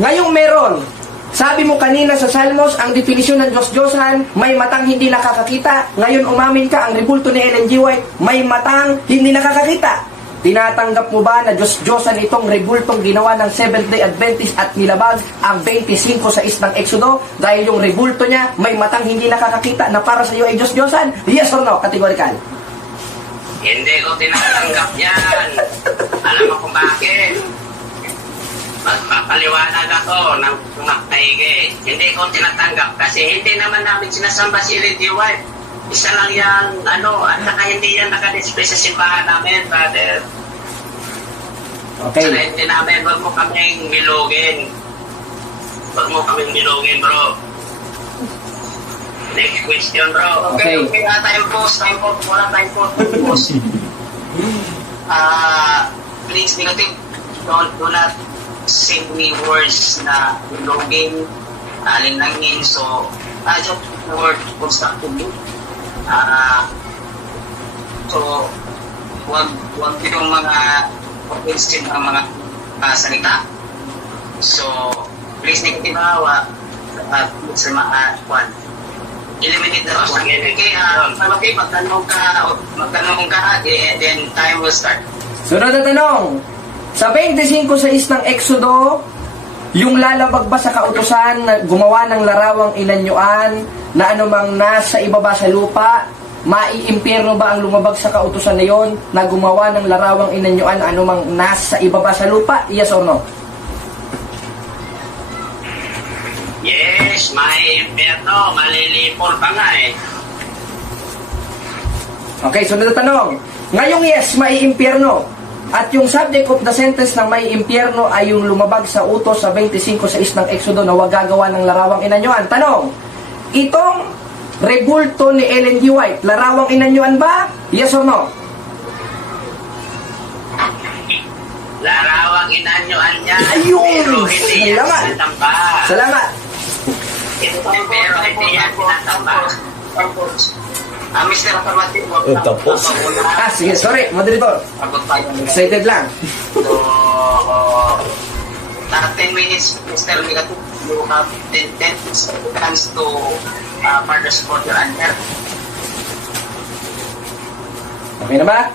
Ngayong meron, sabi mo kanina sa Salmos, ang definisyon ng Diyos-Diyosan, may matang hindi nakakakita. Ngayon umamin ka, ang rebulto ni Ellen G. White, may matang hindi nakakakita. Tinatanggap mo ba na Diyos-Diyosan itong rebultong ginawa ng Seventh-day Adventist at nilabag ang 25:6 ng Exodo dahil yung rebulto niya may matang hindi nakakakita na para sa iyo ay Diyos-Diyosan? Yes or no? Categorical. Hindi ko tinatanggap yan. Alam mo kung bakit? Magpapaliwanag ako ng maigi. Hindi ko tinatanggap kasi hindi naman namin sinasamba si Ellen G. White. Isa lang yan, at saka hindi yan nakadisplay sa simbahan namin, brother. Okay. Saka hindi namin, huwag mo kaming milugin. Huwag mo kaming milugin, bro. Next question, bro. Okay. Time pause. Wala time pause. Please, negative. Do not say me words na milugin, alinangin. So, just word constructively. So, wag yung mga offensive ng mga salita. So, please negative hawa. Please eliminate the question. Okay, magtanong ka, then time will start. Sunod na tanong. Sa 25:6 ng Exodo, yung lalabag ba sa kautusan na gumawa ng larawang inanyuan na anumang nasa ibaba sa lupa, maiimpyerno ba ang lumabag sa kautusan na yon na gumawa ng larawang inanyuan na anumang nasa ibaba sa lupa? Yes or no? Yes, may impyerno, malilipol pa nga eh. Okay, sunod na tanong. Ngayong yes, maiimpyerno. At yung subject of the sentence ng may impyerno ay yung lumabag sa utos sa 25:6 ng Exodo na wag gagawa ng larawang inanyuan. Tanong, itong rebulto ni Ellen G. White, larawang inanyuan ba? Yes or no? Larawang inanyuan niya. Ayun! Pero hindi yan Salamat! sinatamba. Salamat! Pero hindi yan sinatamba. Mr. Affirmative, Tapos. Sige, sorry, moderator. Excited lang. So, 10 minutes, Mr. Negative, you have 10 seconds to further support your answer. Okay na ba?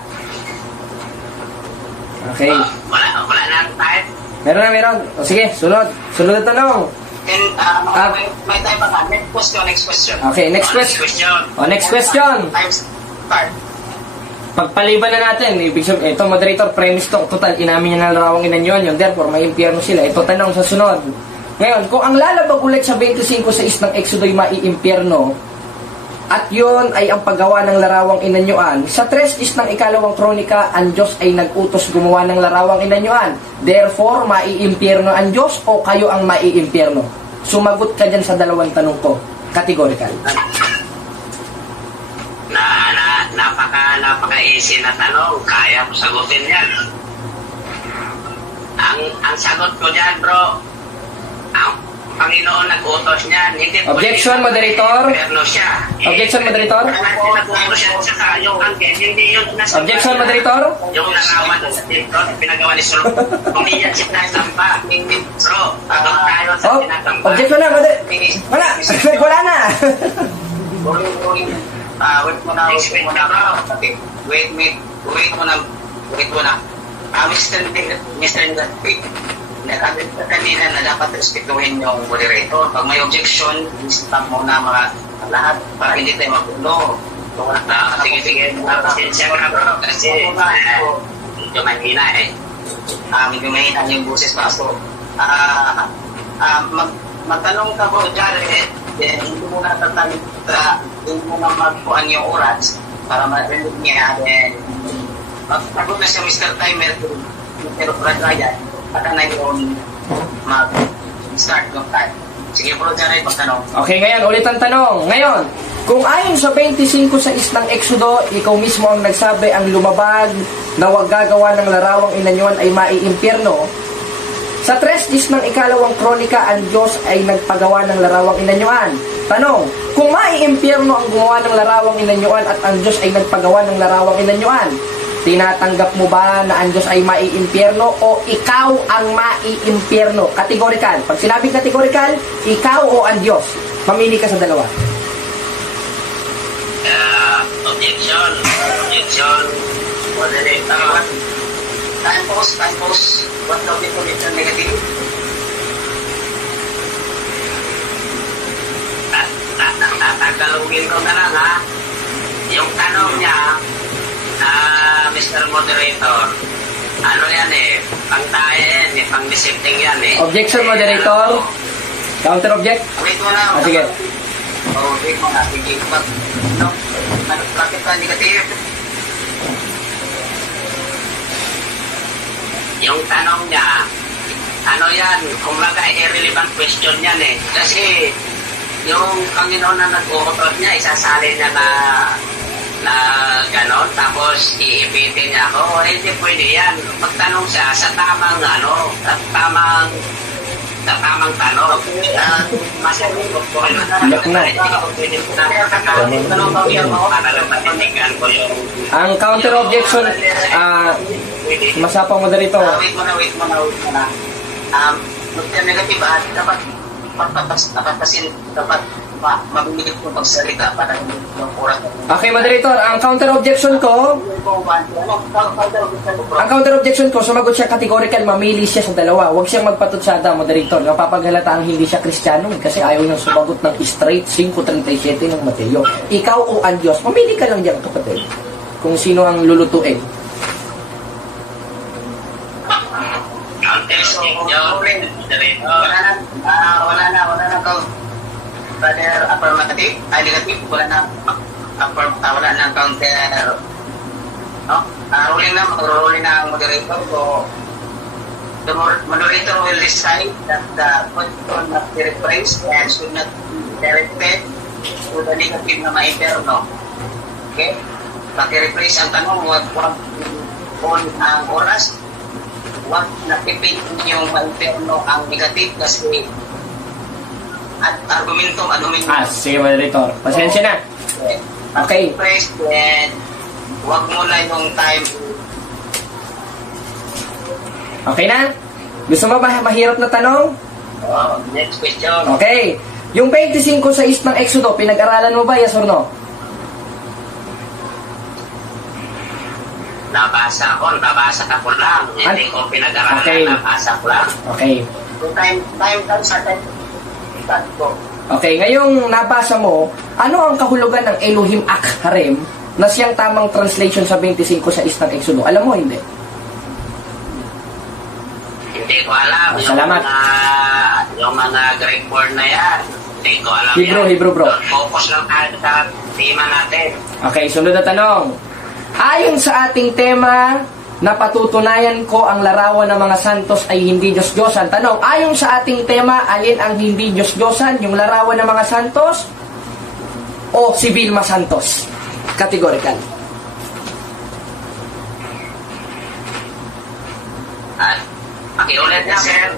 Okay. Wala na tayo. Meron. O sige, sunod. Sunod na tanong. And, may tayo pa ka. Next question. Okay, next question. O, next question. Time start. Pagpaliban na natin, ibig sabihin, ito moderator, premise to, total, inamin niya na larawang inan yun, therefore, may impyerno sila. Ito tanong sa sunod. Ngayon, kung ang lalabag ulit sa 25:6 ng Exodo ay maiimpyerno, at yun ay ang paggawa ng larawang inanyuan, sa 3 ng ikalawang kronika, ang Diyos ay nag-utos gumawa ng larawang inanyuan. Therefore, maiimpyerno ang Diyos o kayo ang maiimpyerno? Sumagot ka dyan sa dalawang tanong ko. Categorical. Napaka-easy na tanong. Kaya mo sagutin yan. Ang sagot ko dyan, bro, ang Panginoon nag-utos niyan. Hindi Objection, moderator. Siya. Objection, moderator. Nag-utos siya sa yung angel. Hindi yun nasa... Objection, moderator. Yung narawan sa templo, pinagawa ni Solomon. Hindi yan sinasamba. Bro, pagod tayo sa Oh, sinasamba. objection na, wala. Wala na. Wait muna. Mr. Nakabi ka kanina na dapat respetuhin yung moderator. Pag may objection, stop muna mga lahat para hindi tayo magulo. Sige. Pasensya ko na, bro. Kasi medyo mahina eh. Medyo mahina yung boses pa. So, magtanong ka po, Jared. Hindi mo na hindi mo na magpuan yung oras para marinig niya. Then, pagod na siya Mr. Timer, Mr. Ryan, at na yung mag-start yung time. Sige po, Jared, magtanong. Okay, ngayon, ulit ang tanong. Ngayon, kung ayon sa 25:6 ng Exodo, ikaw mismo ang nagsabi ang lumabag na wag gagawa ng larawang inanyuan ay maiimpyerno, sa 3 ng ikalawang kronika, ang Diyos ay nagpagawa ng larawang inanyuan. Tanong, kung maiimpyerno ang gumawa ng larawang inanyuan at ang Diyos ay nagpagawa ng larawang inanyuan, tinatanggap mo ba na ang Diyos ay maiimpyerno o ikaw ang maiimpyerno? Categorical. Pag sinabing categorical, ikaw o ang Diyos? Mamili ka sa dalawa. Objection. Moderator. Time pause. What daw dito negative? Tagalogin ko na lang ha. Yung tanong niya, Mr. Moderator, ano yan eh, pang-tayen, pang-disipling yan eh. Objection, moderator. Counter object. Wait mo na. Sige. Wait mo na. Sige. Bakit ka negative? Yung tanong niya, ano yan, kumbaga irrelevant question yan eh. Kasi yung Panginoon na nag-uutos niya, isasali niya na gano'n, tapos iipitin niya ako, hindi pwede yan. Magtanong siya sa tamang tamang tanong. Masabi ko po, Ang counter objection, masapang moderator. Wait mo na. Negative dapat mabilis po magsalita para yung kurang. Okay, moderator, ang counter objection ko, sumagot siya categorical, mamili siya sa dalawa. Huwag siyang magpatutsada, moderator. Napapaghalata ang hindi siya Kristiyano kasi ayaw niyang sumagot ng straight 5:37 ng Mateo. Ikaw o ang Diyos, mamili ka lang diyan, kapatid. Kung sino ang lulutuin. Wala na count. Brother, affirmative, negative, wala na counter. Ruling na ang moderator. So, the moderator will decide that the question not be rephrased and should not be directed to the negative na ma-interno. Okay? Pag-rephrase ang tanong, wag on ang oras, wag napipit yung ma-interno ang negative kasi at argumentum. Sige, moderator. Pasensya na. Okay. Press and wag mo na yung time. Okay na? Gusto mo ba mahirap na tanong? Next question. Okay. Yung 25:6 ng Exodo, pinag-aralan mo ba, yes or no? nabasa ko lang. Hindi ko pinag-aralan, Okay. nabasa ko lang. Okay. Time sa time ko. Okay, ngayong nabasa mo, ano ang kahulugan ng Elohim Ak Harem na siyang tamang translation sa 25 sa Isang Exodo? Alam mo, hindi? Hindi ko alam. Salamat. Yung mga Greek word na yan. Hindi ko alam Hebrew, bro. Focus lang tayo sa tema natin. Okay, sunod na tanong. Ayon sa ating tema, napatutunayan ko ang larawan ng mga santos ay hindi Diyos-Diyosan. Tanong, ayon sa ating tema, alin ang hindi Diyos-Diyosan? Yung larawan ng mga santos o si Vilma Santos? Categorical. Pakiulit na, sir.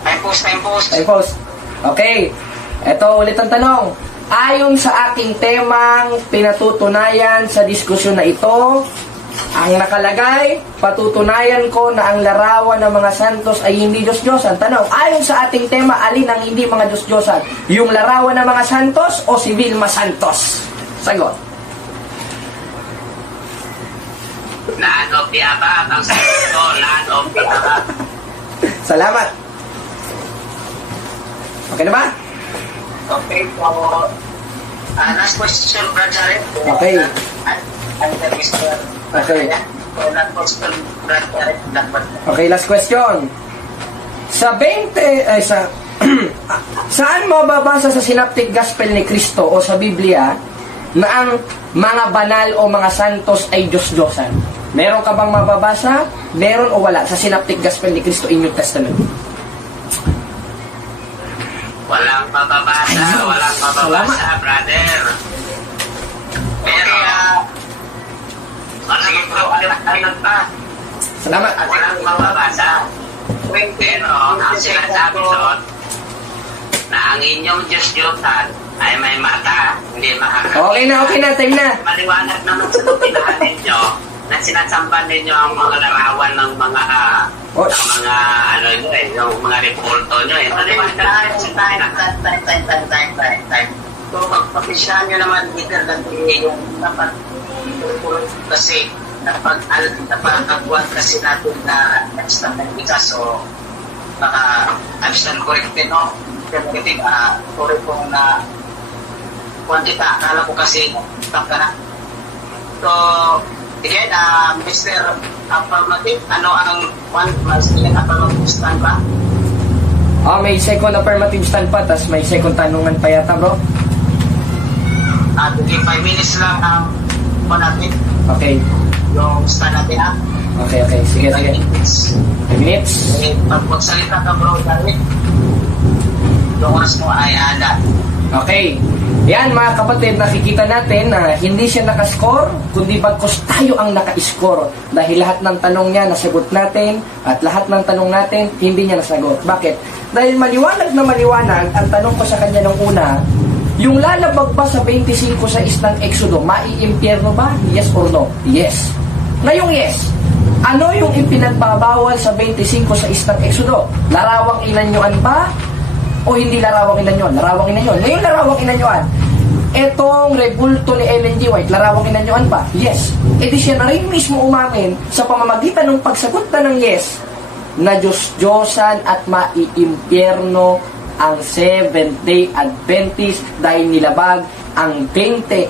Time post. Ay, post. Okay. Ito ulit ang tanong. Ayon sa aking temang pinatutunayan sa diskusyon na ito, ang nakalagay, patutunayan ko na ang larawan ng mga santos ay hindi Diyos-Diyosan. Tanong, ayon sa ating tema, alin ang hindi mga Diyos-Diyosan? Yung larawan ng mga santos o si Vilma Santos? Sagot. Land of the Abad. Ang sagot ko, Land of the Abad. Salamat. Okay na ba? Okay, so, last question, Brother. Okay. Mr. Okay. Last question, Brother. Okay, last question. Sa 20, saan mo babasa sa Synoptic Gospel ni Cristo o sa Biblia na ang mga banal o mga santos ay Diyos-Diyosan? Meron ka bang mababasa? Meron o wala sa Synoptic Gospel ni Cristo in New Testament? Walang mababasa, Salamat. brother. Pero, sige bro, ayun pa. Salamat. Walang mababasa. Pero, ang sinasabi doon, na ang inyong Diyos-Diyosan ay may mata, hindi makakakita. Okay na, time na. Maliwanag naman sa tupinahan ninyo na sinasamba ninyo ang mga larawan ng mga Oh. ng mga ano nyo yung mga repulto nyo Maliwanag naman sa time. So, pagpapisyahan nyo naman either yung dapat kasi napagkagwan kasi natin na extra so baka understand corrected, no? Sorry kung na kwantita, akala ko kasi tap ka na. So, again, Mr. Affirmative, ano ang affirmative stand ba? May second affirmative stand pa, tas may second tanungan pa yata, bro. Sige, 5 minutes lang ang natin. Okay. Yung stand natin, ha? Okay. Sige. 5 minutes. 5 minutes. Pag magsalita ka, bro, dahil yung oras mo ay ada. Okay. Yan mga kapatid, nakikita natin na hindi siya nakascore, kundi bagkus tayo ang naka-score. Dahil lahat ng tanong niya nasagot natin at lahat ng tanong natin hindi niya nasagot. Bakit? Dahil maliwanag na maliwanag, ang tanong ko sa kanya nung una, yung lalabag ba sa 25 sa Isang Exodo, maiimpyerno ba? Yes or no? Yes. Ngayong yes, ano yung ipinagbabawal sa 25 sa Isang Exodo? Larawang inanyuan ba? O hindi larawang inanyuan? Larawang inanyuan. Ngayon larawang inanyuan. Etong rebulto ni Ellen G. White, larawang inanyuan pa? Yes. E di siya na rin mismo umamin sa pamamagitan ng pagsagot na ng yes na Diyos-Diyosan at maiimpyerno ang Seventh-day Adventist dahil nilabag ang 25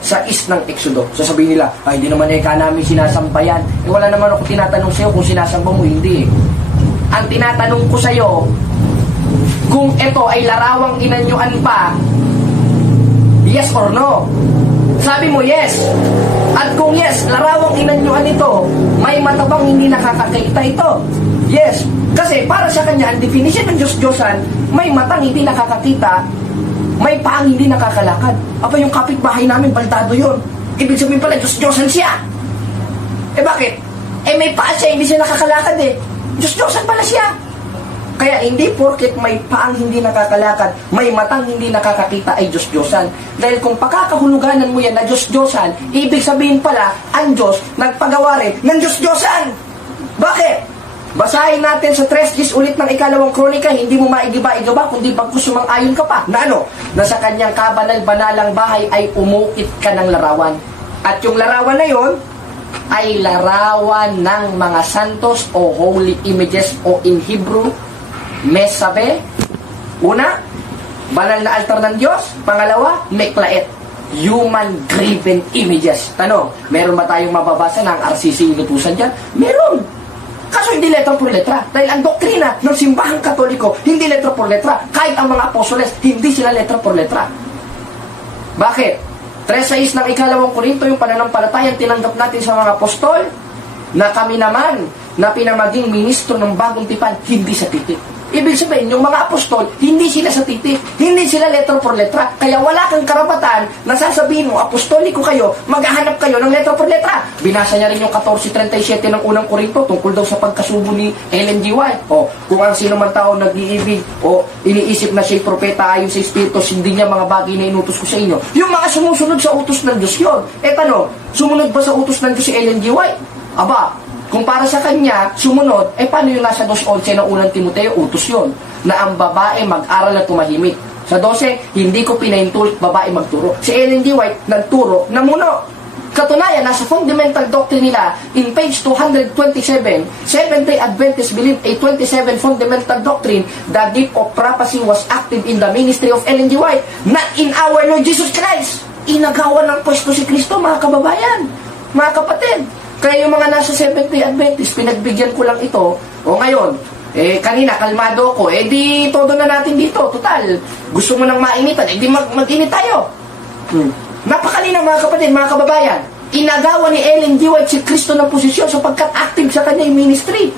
sa Isang Exodo. So sabihin nila, ay hindi naman namin sinasamba yan. Eh wala naman ako tinatanong sa'yo kung sinasamba mo, hindi eh. Ang tinatanong ko sa'yo, kung ito ay larawang inanyuan pa, yes or no? Sabi mo yes. At kung yes, larawang inanyuan ito, may matabang hindi nakakakita ito. Yes. Kasi para sa kanya, ang definition ng Diyos-Diyosan, may matang hindi nakakakita, may paang hindi nakakalakad. Aba yung kapitbahay namin, baldado yun. Ibig sabihin pala, Diyos-Diyosan siya. Eh bakit? Eh may paa siya, hindi siya nakakalakad eh. Diyos-Diyosan pala siya. Kaya hindi porket may paang hindi nakakalakad, may matang hindi nakakakita ay Diyos-Diyosan. Dahil kung pakakahuluganan mo yan na Diyos-Diyosan, ibig sabihin pala, ang Diyos nagpagawa rin ng Diyos-Diyosan. Bakit? Basahin natin sa 3 ulit ng 2 Kronika, hindi mo maigiba-igaba, kundi bagkus sumang-ayon ka pa. Na ano? Na sa kanyang kabanal-banalang bahay ay umukit ka ng larawan. At yung larawan na yon, ay larawan ng mga santos o holy images o in Hebrew, mesabe. Una, banal na altar ng Diyos. Pangalawa, meklaet, human-driven images. Tanong, meron ba tayong mababasa ng RCC inutusan dyan? Meron. Kaso hindi letra por letra. Dahil ang doktrina ng simbahang katoliko, hindi letra por letra. Kahit ang mga apostoles, hindi sila letra por letra. Bakit? 3:6 ng ikalawang Korinto, yung pananampalatayang tinanggap natin sa mga apostol, na kami naman, na pinamaging ministro ng bagong tipan, hindi sa titik. Ibig sabihin, yung mga apostol, hindi sila sa titik, hindi sila letra por letra. Kaya wala kang karapatan na sasabihin mo, apostoliko kayo, maghahanap kayo ng letra por letra. Binasa niya rin yung 14:37 ng unang Korinto tungkol daw sa pagkasubo ni Ellen G. White. O, kung ang sino man tao nag-iibig o iniisip na siya'y propeta ayon sa Espiritu, hindi niya mga bagay na inutos ko sa inyo. Yung mga sumusunod sa utos ng Diyos yun. Tanong, sumunod ba sa utos ng Diyos si Ellen G. White? Aba, kung para sa kanya, sumunod, paano yung nasa 2:11 ng unang Timoteo, utos yun, na ang babae mag-aral na tumahimik. Sa 12, hindi ko pinahintulot babae magturo. Si Ellen G. White, nagturo na muno. Katunayan, nasa fundamental doctrine nila, in page 227, Seventh-day Adventists believe a 27 fundamental doctrine, the gift of prophecy was active in the ministry of Ellen G. White, not in our Lord Jesus Christ. Inagawan ng pwesto si Kristo, mga kababayan, mga kapatid. Kaya yung mga nasa Seventh-day Adventist, pinagbigyan ko lang ito. O ngayon, kanina, kalmado ko. Di todo na natin dito. Total, gusto mo nang mainitan, di mag-init tayo. Napakalinaw, mga kapatid, mga kababayan. Inagawa ni Ellen G. White si Kristo ng posisyon sapagkat active sa kanya yung ministry.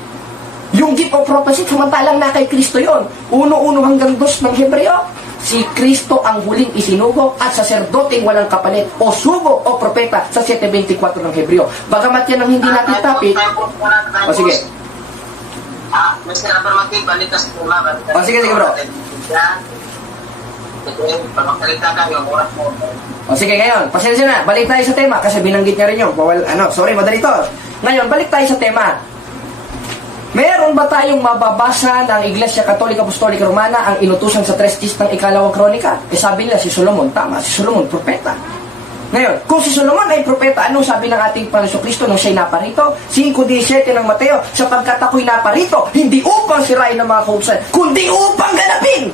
Yung gift of prophecy, samantalang na kay Kristo yon. 1:1 hanggang 2 ng Hebreo. Si Kristo ang huling isinugo at saserdoteng walang kapalit o sugo o propeta sa 7:24 ng Hebreo. Bagamat yan ang hindi natin topic. O sige. Mr. Affirmative, balik ka sa tula. O sige, bro. Pagmakalita ka yung oras mo. O sige, ngayon, pasensya na. Balik tayo sa tema kasi binanggit niya rin yung sorry, moderator. Ngayon, balik tayo sa tema. Meron ba tayong mababasa ng Iglesia Katolika Apostolika Romana ang inutusan sa 3:10 ng ikalawang kronika? Sabi nila si Solomon, tama, si Solomon, propeta. Ngayon, kung si Solomon ay propeta, ano sabi ng ating Panginoon Kristo nung siya'y naparito? 5:17 ng Mateo, sapagkat ako'y naparito, hindi upang sirain ng mga kautusan, kundi upang ganapin.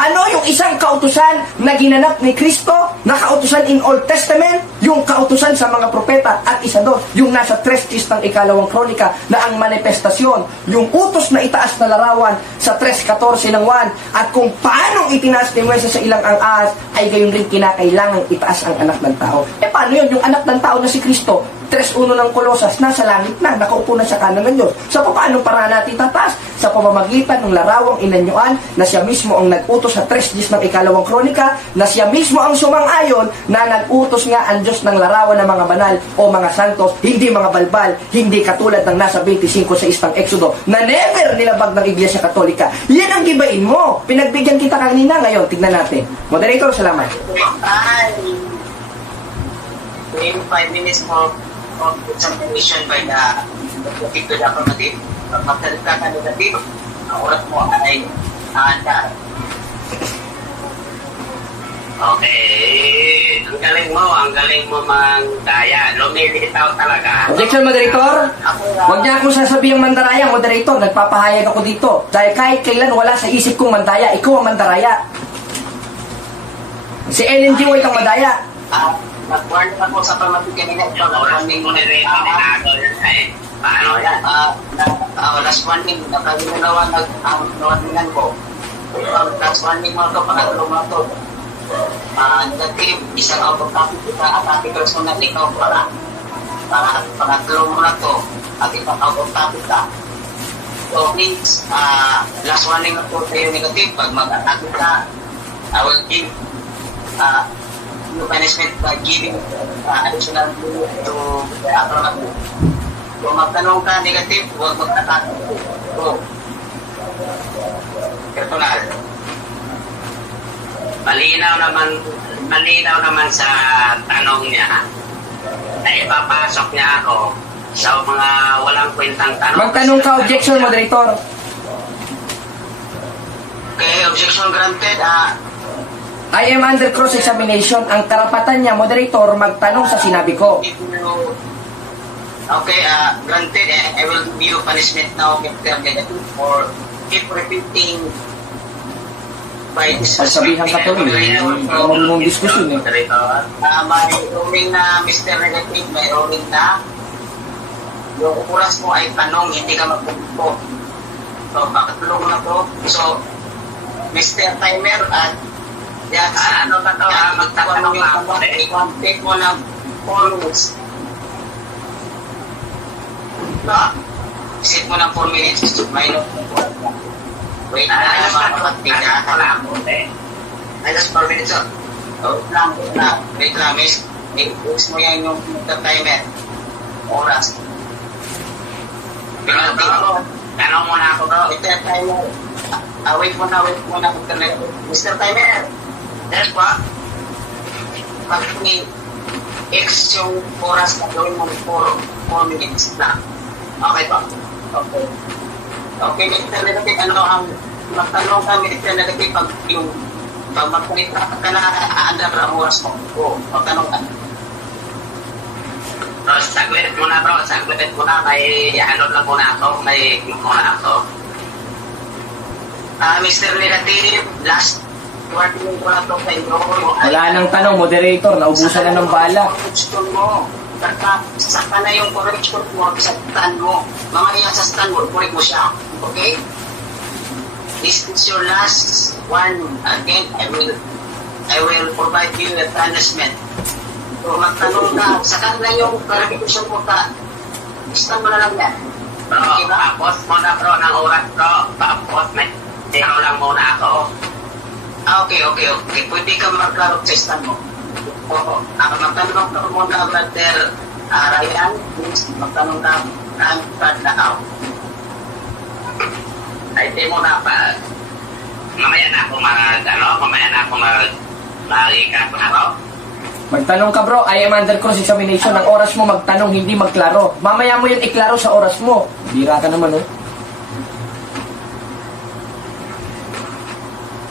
Ano yung isang kautusan na ginanap ni Kristo, na kautusan in Old Testament, yung kautusan sa mga propeta, at isa doon, yung nasa 3:10 ng ikalawang kronika, na ang manifestasyon, yung utos na itaas na larawan sa 3:14 ng 1, at kung paano itinaas ni Moises sa ilang ang ahas, ay gayon rin kinakailangang itaas ang anak ng tao. Paano yun? Yung anak ng tao na si Kristo, 3:1 ng Kolosas, nasa langit na, nakaupo na sa kanan ng Diyos. Sa paano para natin tataas? Sa pamamagitan ng larawang inanyuan na siya mismo ang nag-utos sa 3:10 ng ikalawang kronika, na siya mismo ang sumang-ayon na nag-utos nga ang Diyos ng larawan ng mga banal o mga santos, hindi mga balbal, hindi katulad ng nasa 25:6 ng Exodo, na never nilabag ng Iglesia Katolika. Yan ang gibain mo. Pinagbigyan kita kanina, ngayon, tignan natin. Moderator, salamat. Ay, 5 minutes more of examination by the affirmative. Magsalita ka negative, ang oras mo ay naandaan. Okay, ang galing mo mandaya. Lumilitaw talaga. Objection, moderator. Huwag niya akong sasabihang mandaraya, moderator. Nagpapahayag ako dito. Dahil kahit kailan wala sa isip kong mandaya, ikaw ang mandaraya. Si Ellen G. White ang mandaya. Nag-warn ako sa pamatig kanina. Nag-warning mo na rin paano yan? Last warning, nakalimunawanag ang warningan ko. Last warning mo ito, pangatlo mo ito. Negative, isang out of topic kita at articles mo na ikaw para pangatlo mo na ito at ipang out of topic ka. So means, last warning na ito sa'yo negative, pag mag-attack ka, I will give punishment by giving additional to the affirmative. Kung magtanong ka negative, huwag mag-attack. So, personal. Malinaw naman sa tanong niya na ipapasok niya ako sa mga walang kwentang tanong. Magtanong ka, objection, moderator. Okay, objection granted. I am under cross-examination. Ang karapatan niya, moderator, magtanong sa sinabi ko. Okay, granted, I will give you punishment now, Mr. Negative, for keep repeating by Pagsabihan ka to rin, marunong diskusyon eh. may ruling na Mr. Negative, may ruling na yung oras mo ay tanong, hindi ka magpupok. So, pakatulong na to. So, Mr. Timer at ano ba ito? Magtatanong yung tanong, i-contact mo ng 4 minutes. Set mo ng 4 minutes. May note na po. Wait na mga kapatid. Ay, just 4 minutes. Wait lang, miss. I-fix mo yan yung timer. Oras. Tanong muna ako, bro. Mr. Timer. Wait muna. Mr. Timer. Yes, po. Pag ni-X yung oras na gawin mo 4 minutes na. Okay ba? Okay. Okay, Mr. Negative, ano ang magtanong ka, Mr. Negative, pag magsalita ka na aandar ang oras mo. O, magtanong ka. Bro, saglit muna, bro. Saglit muna. May ano lang muna ako. May muna ako. Mr. Negative, last warning ko na ito sa inyo. Wala nang tanong, moderator, naubusan na ng bala. Correction mo. Saka na yung correction mo sa stand mo. Mamaya sa stand mo, correct mo siya. Okay? This is your last one. Again, I will provide you a punishment. So, magtanong ka. Saka na yung correction mo ka. Stand mo na lang yan. Bro, Okay ba? tapos muna, bro, ng oras, bro. Tapos, may tiro lang muna ako. Okay. Pwede ka magklaro sa stand mo. Oo. Magtanong ka muna, Brother Ryan. Please, magtanong ka ng Brad Nakaw. Ay, di muna pa. Mamaya na ako mag-ikap na, bro. Magtanong ka bro, I am under cross examination. Ang oras mo magtanong, hindi magklaro. Mamaya mo yun iklaro sa oras mo. Bira ka naman oh.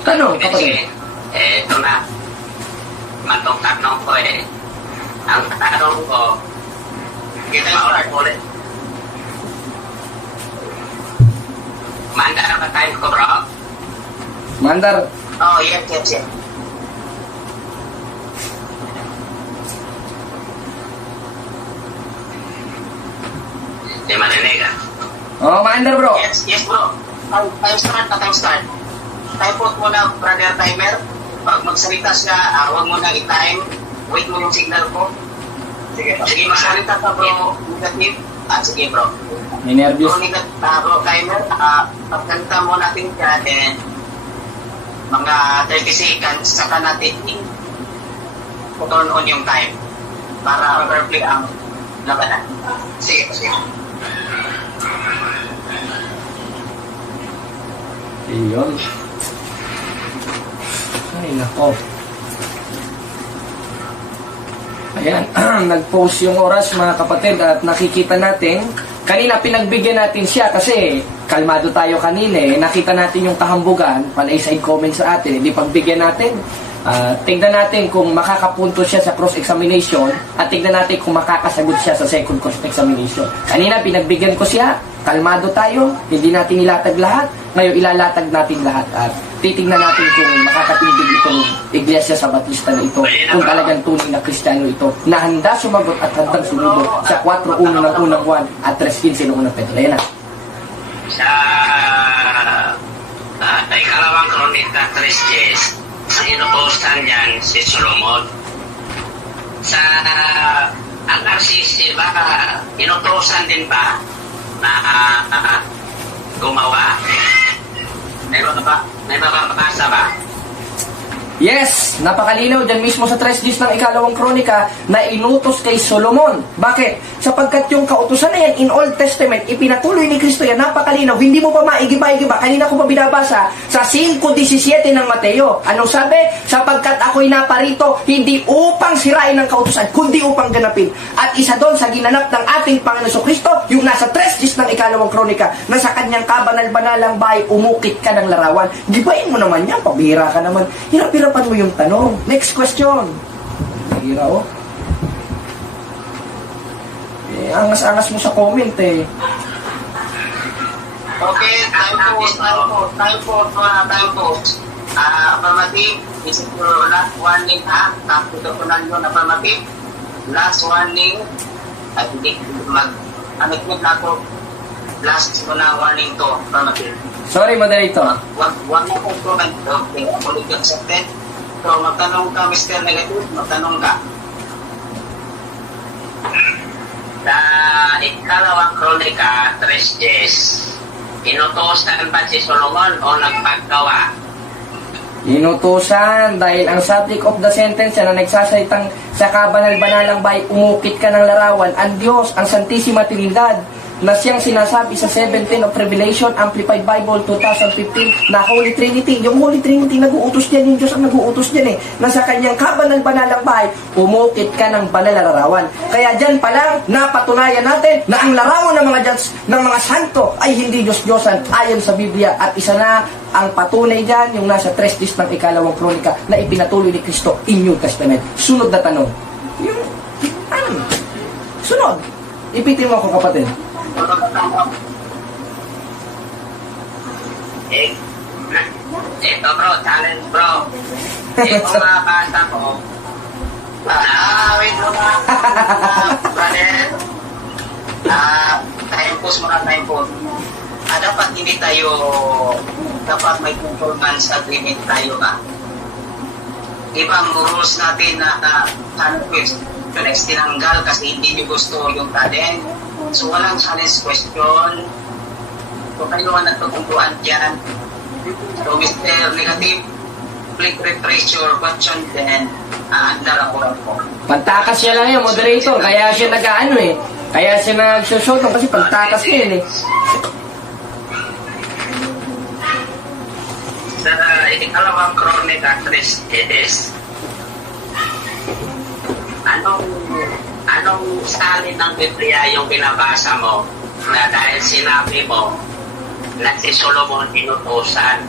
Tanong, kapatid. Ito na. Matong-tanong ko eh. Ang tanong ko, kita ulit. Mandar ba tayo ko, bro? Mandar, Oh, yes. Di marinig ah. oh, Mandar bro. Yes, bro. Time start. Time put mo na, Brother Timer. Pag magsalita siya, huwag mo na i-time. Wait mo yung signal ko. Sige, magsalita ka, bro. Negative. Sige, bro. May nervous. Bro, Timer. Pagkanta mo natin siya, then mga 30 seconds, saka natin turn on yung time para perfect ang labanan. Sige. Iyon. Ay, nako. Ayan, nag-post yung oras mga kapatid at nakikita natin, kanina pinagbigyan natin siya kasi kalmado tayo kanina eh. Nakita natin yung kahambugan, panay side comment sa atin, hindi pagbigyan natin. Tignan natin kung makakapunto siya sa cross-examination at tignan natin kung makakasagot siya sa second cross-examination. Kanina pinagbigyan ko siya, kalmado tayo, hindi natin ilatag lahat. Ngayon ilalatag natin lahat at titignan natin kung makakatindig itong iglesia sa Batista na ito, kung talagang tunay na Kristiyano ito, na handa sumagot at handang sumubok sa 4:1 ng unang Juan at 3:15 ng unang Pedro. Ayan na. Sa ikalawang kronika 3:10, ang inuusan niyan si Solomon. Sa ang RCC ba, inutusan din ba na gumawa? May mababasa ba? Yes, napakalinaw dyan mismo sa 3:10 ng ikalawang kronika na inutos kay Solomon. Bakit? Sapagkat yung kautusan na yan in Old Testament, ipinatuloy ni Kristo yan, napakalinaw. Hindi mo pa maigiba-igiba. Kanina ko pa binabasa sa 5:17 ng Mateo. Anong sabi? Sapagkat ako'y naparito, hindi upang sirain ang kautusan, kundi upang ganapin. At isa doon sa ginanap ng ating Panginoon Kristo, yung nasa 3:10 ng ikalawang kronika, na sa kanyang kabanal-banalang bahay, umukit ka ng larawan. Gibain mo naman yan, pabihira ka naman. Hirap-hirapan mo yung tanong. Next question. Hira oh. Angas-angas mo sa comment eh. Okay, time po. Affirmative, isip ko last warning ha, tapos ito po lang yun, affirmative, last warning, at hindi mag-anigmit na ako, last ko na warning to, affirmative. Sorry, moderator. Wag na po ito, okay, ulit accepted. So, magtanong ka, Mr. Negative, magtanong ka. Sa ikalawang kronika, 3 days, inutosan ba si Solomon o nagpaggawa? Inutusan dahil ang subject of the sentence na nagsasalitang sa kabanal-banalang bay, umukit ka ng larawan, ang Diyos, ang Santissima Trinidad, na siyang sinasabi sa 17 of Revelation, Amplified Bible 2015, na Holy Trinity. Yung Holy Trinity, nag-uutos dyan, yung Diyos ang nag-uutos dyan eh, na sa kanyang kabanal-banalang bahay, umukit ka ng banal na larawan. Kaya dyan pa lang, napatunayan natin na ang larawan ng mga Diyos, ng mga santo, ay hindi Diyos-Diyosan ayon sa Biblia. At isa na ang patunay dyan, yung nasa 3 days ng ikalawang kronika, na ipinatuloy ni Kristo in New Testament. Sunod na tanong. Yung, ano? Sunod. Ipitin mo ako, kapatid. Ito bro, challenge bro. Ito mga bata ko. Wait mo na. Brother. Time pause. Dapat hindi tayo, dapat may conformance agreement tayo ka. Iba ang rules natin na question tinanggal kasi hindi nyo gusto yung talent. So walang challenge question. So kayo ang nagtutungkuan dyan. So Mr. Negative, click refresh your question then narakulan ko. Pantakas siya lang yung moderator, kaya siya nag-ano eh. Kaya siya nag-shot kasi pantakas niya yun eh. Sa ikalawang kronika, 3 days, anong salin ng Biblia yung binabasa mo na dahil sinabi mo na si Solomon inutusan?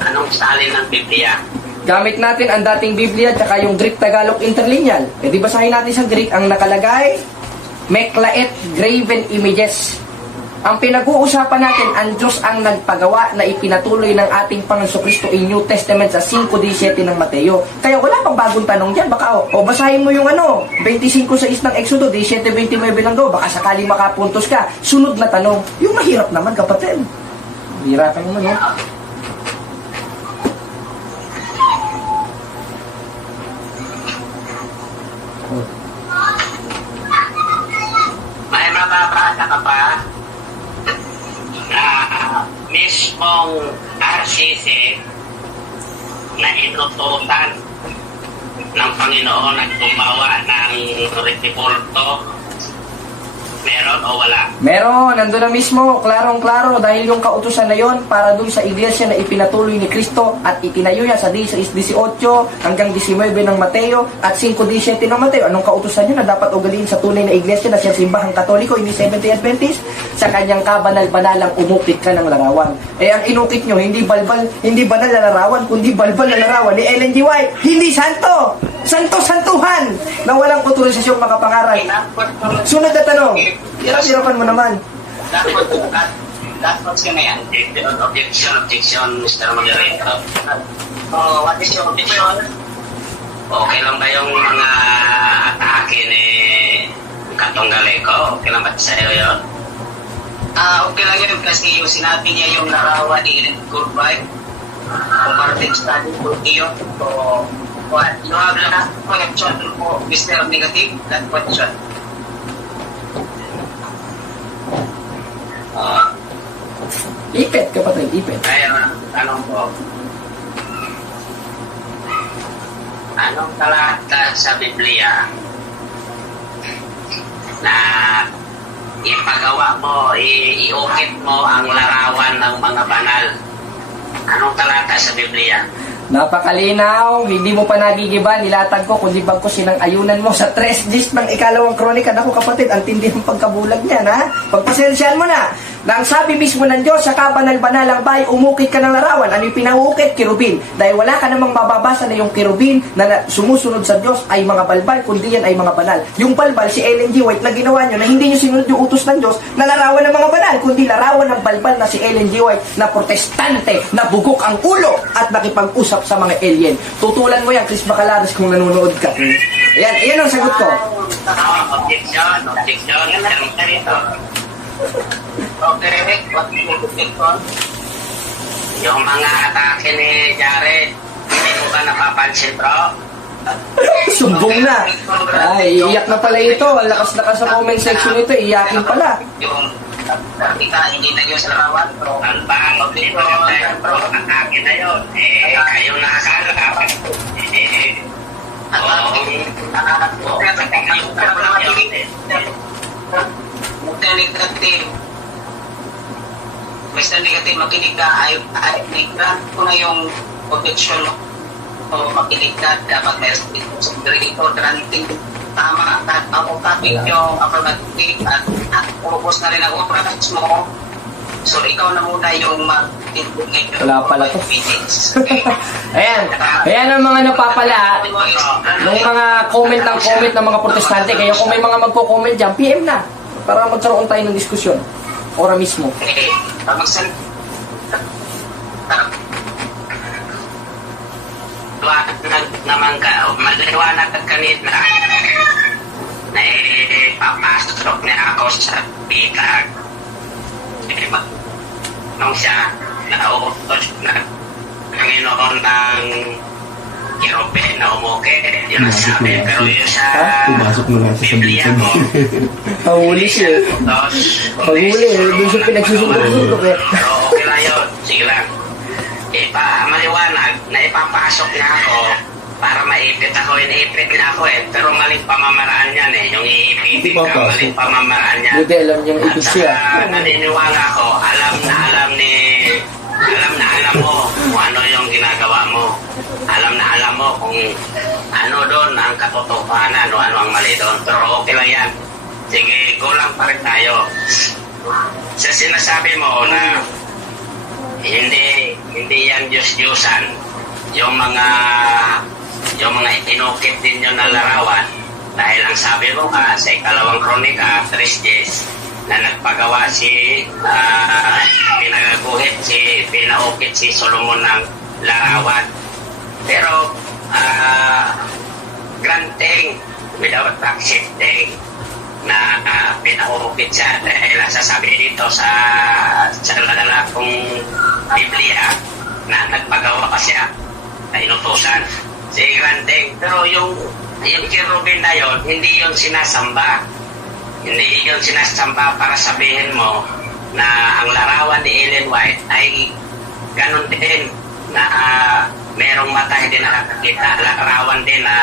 Anong salin ng Biblia? Gamit natin ang dating Biblia at yung Greek Tagalog interlineal. E di basahin natin sa Greek ang nakalagay, Meklaet graven images. Ang pinag-uusapan natin, ang Diyos ang nagpagawa na ipinatuloy ng ating Panginoon Kristo in New Testament sa 5:17 ng Mateo. Kaya wala pang bagong tanong dyan. Baka, basahin mo yung 25:6 ng Exodo, 17:29 lang daw. Baka sakaling makapuntos ka. Sunod na tanong. Yung mahirap naman, kapatid. Hirapan naman, no? May mababasa ka pa na mismong RCC na inutusan ng Panginoon at gumawa ng repulto? Meron o wala? Meron, nandun na mismo, klarong-klaro, dahil yung kautusan na yon para dun sa iglesia na ipinatuloy ni Kristo at itinayo niya sa 18 hanggang 19 ng Mateo at 5:17 ng Mateo. Anong kautusan yun na dapat ugaliin sa tunay na iglesia na siyang simbahang Katoliko, hindi Seventh-day Adventist? Sa kanyang kabanal-banalang umukit ka ng larawan. Eh, ang inukit nyo, hindi banal na larawan, kundi balbal na larawan ni Ellen G. White. Hindi santo! Santo-santuhan! Na walang otorisasyong makapangaral. Sunod na tanong. Hirap-hirapan mo naman. Last question na yan. Objection, Mr. Moderator. What is your objection? Okay lang ba yung mga atake ni Katonggaleko? Okay lang ba sa'yo yun? Okay lang yun kasi yung sinabi niya yung larawan ni Ellen Goldberg, comparative study po yun. So, you have last question po, Mr. Negative, that question. Ipet, kapatid, ipet. Ngayon, tanong ko, anong talata sa Biblia na ipagawa mo, iukit mo ang larawan ng mga banal? Anong talata sa Biblia? Napakalinaw, hindi mo pa nagigiba, nilatag ko, kundi bagkos sinang ayunan mo sa 3 gist ng ikalawang kronika. Naku kapatid, ang tindi ng pagkabulag niyan, ha? Pagpasensyahan mo na. Nang sabi mismo ng Diyos, sa kabanal-banalang bay, umukit ka ng larawan. Ano yung pinaukit? Kirubin. Dahil wala ka namang mababasa na yung kirubin na sumusunod sa Diyos ay mga balbal, kundi yan ay mga banal. Yung balbal, si Ellen G. White na ginawa nyo, na hindi nyo sinunod yung utos ng Diyos na larawan ng mga banal, kundi larawan ng balbal na si Ellen G. White na protestante, na bugok ang ulo at nakipag-usap sa mga alien. Tutulan mo yan, Chris Bacalares, kung nanonood ka. Yan ang sagot ko. Objection. Tanong ka rito. Okay, what do you think on? Yung mga atake ni Jared, hindi mo ba napapansin, bro? Sumbong na. Ay, iiyak na pala ito. Ang lakas-lakas sa comment section nito, iiyakin pala. Yung kita, hindi na yung sa larawan, bro. Ang bang, bro, atake na yun. Kayo nakakala. Basta negative, makinig ka, ay grant ko na yung objection mo. O makinig ka, dapat may dito, granting tama, at ako topic yung affirmative at pumupos na rin ang operations mo. So, ikaw na muna yung mag-tindugin. Wala pala to. Ayan ang mga napapala ng mga comment ng mga protestante. Kaya kung may mga magko-comment dyan, PM na para magkaroon tayo ng diskusyon. Ora mismo. Okay, magsan... naman ka, maliwanag ka kanina na papasok niya ako sa bitag. Nung siya nauutos na Panginoon ng Kirobe na umuke, yun ang sabi. Pero yun sa Pumasok na natin sa Biblia bitag. mo, Pahuli siya. Pahuli, doon siya pinagsusunod-sunod. pero okay lang yun, sige lang. Maliwanag na ipapasok na ako para maipit ako, iniipit na ako pero maling pamamaraan yan yung iipitin ka, maling pamamaraan yan. Buti alam niyang At ipit siya. saka naniniwala ko, alam mo kung ano yung ginagawa mo. Alam mo kung ano doon ang katotohanan o ano ang mali doon. Pero okay lang yan. Sige, kulang pa rin tayo. Sa sinasabi mo na hindi yan Diyos-Diyosan yung mga inukit din nyo na larawan dahil ang sabi mo ka sa ikalawang kronika 3 na nagpagawa pinaukit si Solomon ng larawan pero granting without accepting na pinaukit siya dahil sasabi dito sa kong Biblia na nagpagawa pa siya na inutusan si granting pero yung kirubin na yun hindi yun sinasamba para sabihin mo na ang larawan ni Ellen White ay ganun din na merong mata hindi nakakakita larawan din na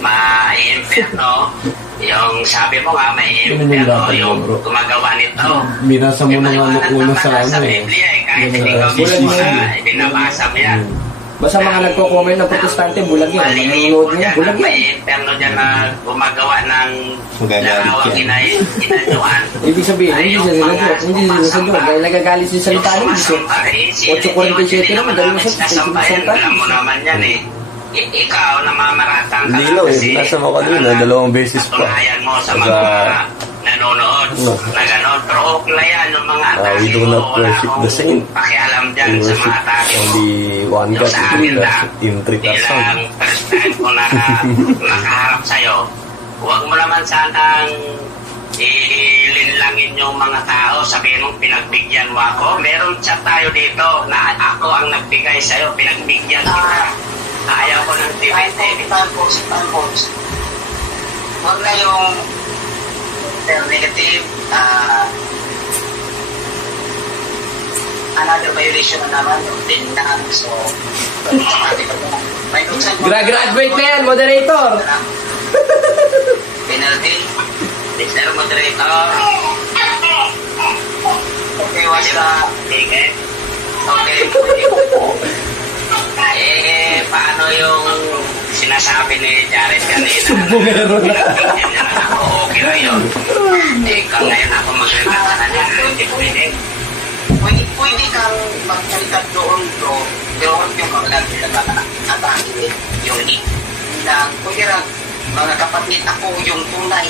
ma-impierno yung sabi mo nga ma-impierno yung gumagawa nito Binasa mo na nga una sa sa Biblia kahit hindi ko binabasa mo yan. Basta mga nagko-comment ng protestante, bulag yan. Nanonood niya, bulag yan. May interno dyan na gumagawa ng larawang inanyuan. Ibig sabihin, hindi siya sinasagot. Hindi siya sinasagot. Dahil nagagalit siya sa salita ng Diyos. 8:47 naman, dahil masasagot. Alam mo naman yan ikaw namamaratan ka Hindi lang nasa mo ka doon 2 beses pa. Tunayan mo sa mga nanonood na gano'n. Pero okay lang yan yung mga atake We do not worship the saint. pakialam dyan We sa worship mga atake mo. only one God in 3 Bilang person. first time ko na nakaharap sa'yo, huwag mo naman sanang ilinlangin yung mga tao, sabihin mong pinagbigyan mo ako. Meron chat tayo dito na ako ang nagbigay sa'yo, pinagbigyan kita. Ayaw ko ng dividend. Tampos. Huwag na yung negative, another violation na naman yung tindahan. So, may Graduate na yan, moderator. penalty. Mr. Moderator. Okay, what's the ticket? Okay. ano yung sinasabi ni Jared kanina. Sumbongero na. Ako, okay na yun. Kung ngayon ako magsalita na niya, hindi pwede. Pwede kang magsalita doon, bro. Doon yung atake yung na kung mga kapatid ako yung tunay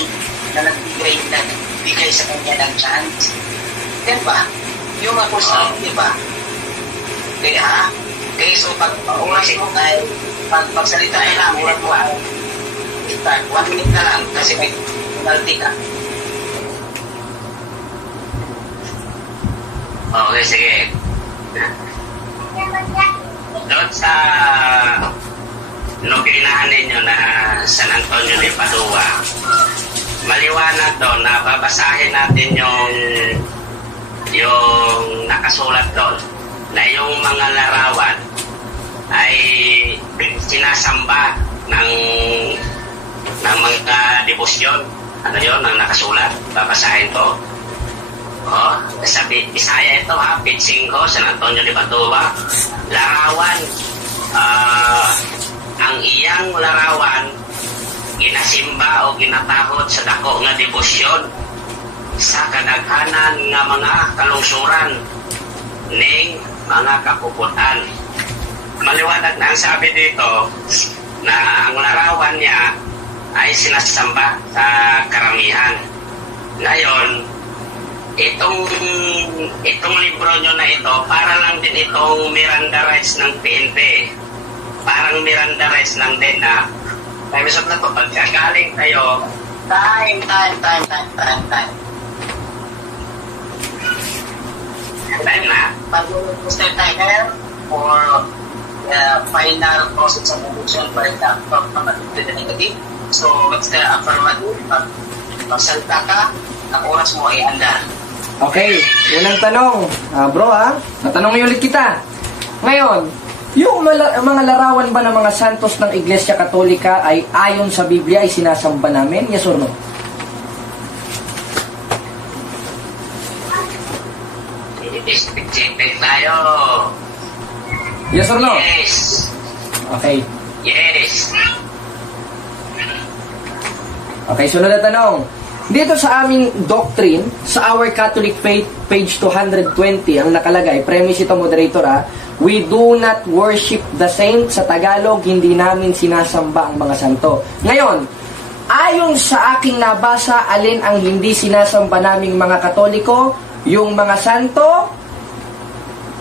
na nagbigay sa kanya ng chance. Diba? Yung ako sa, diba? Kaya ha? Okay, so pag oras mo tayo, pag magsalita ay lang, urat mo ay 1 minute na lang kasi may penalty ka. Okay, sige. Doon sa nobinahan ninyo na San Antonio de Padua, maliwanag doon na babasahin natin yung nakasulat doon na yung mga larawan ay sinasamba ng mga debosyon. Ano yun, ang nakasulat? Babasahin ko. Sa Bisaya ito ha, page 5, San Antonio de Padua. Larawan. Ang iyang larawan ginasimba o ginatahod sa dako nga debosyon sa kadaghanan nga mga kalungsuran ning mga kapuputan. Maliwanag na ang sabi dito na ang larawan niya ay sinasamba sa karamihan. Ngayon, itong libro nyo na ito, para lang din itong Miranda rights ng PNP. Parang Miranda rights lang din na may misap na ito, pagkagaling kayo, time. Time na. Pag-gusto tayo or final process of evolution for example, affirmative to the negative. So, what's the affirmative? Pag-salta ka, ang oras mo ay handa. Okay, unang tanong. Bro natanong ulit kita. Ngayon, yung mga larawan ba ng mga santos ng Iglesia Katolika ay ayon sa Biblia ay sinasamba namin? Yes or no? Isipin tayo. Yes or no? Yes. Okay. Yes. Okay, sunod na tanong. Dito sa aming doctrine, sa Our Catholic Faith, page 220, ang nakalagay, premise ito, moderator we do not worship the saints. Sa Tagalog, hindi namin sinasamba ang mga santo. Ngayon, ayon sa aking nabasa, alin ang hindi sinasamba naming mga Katoliko? Yung mga santo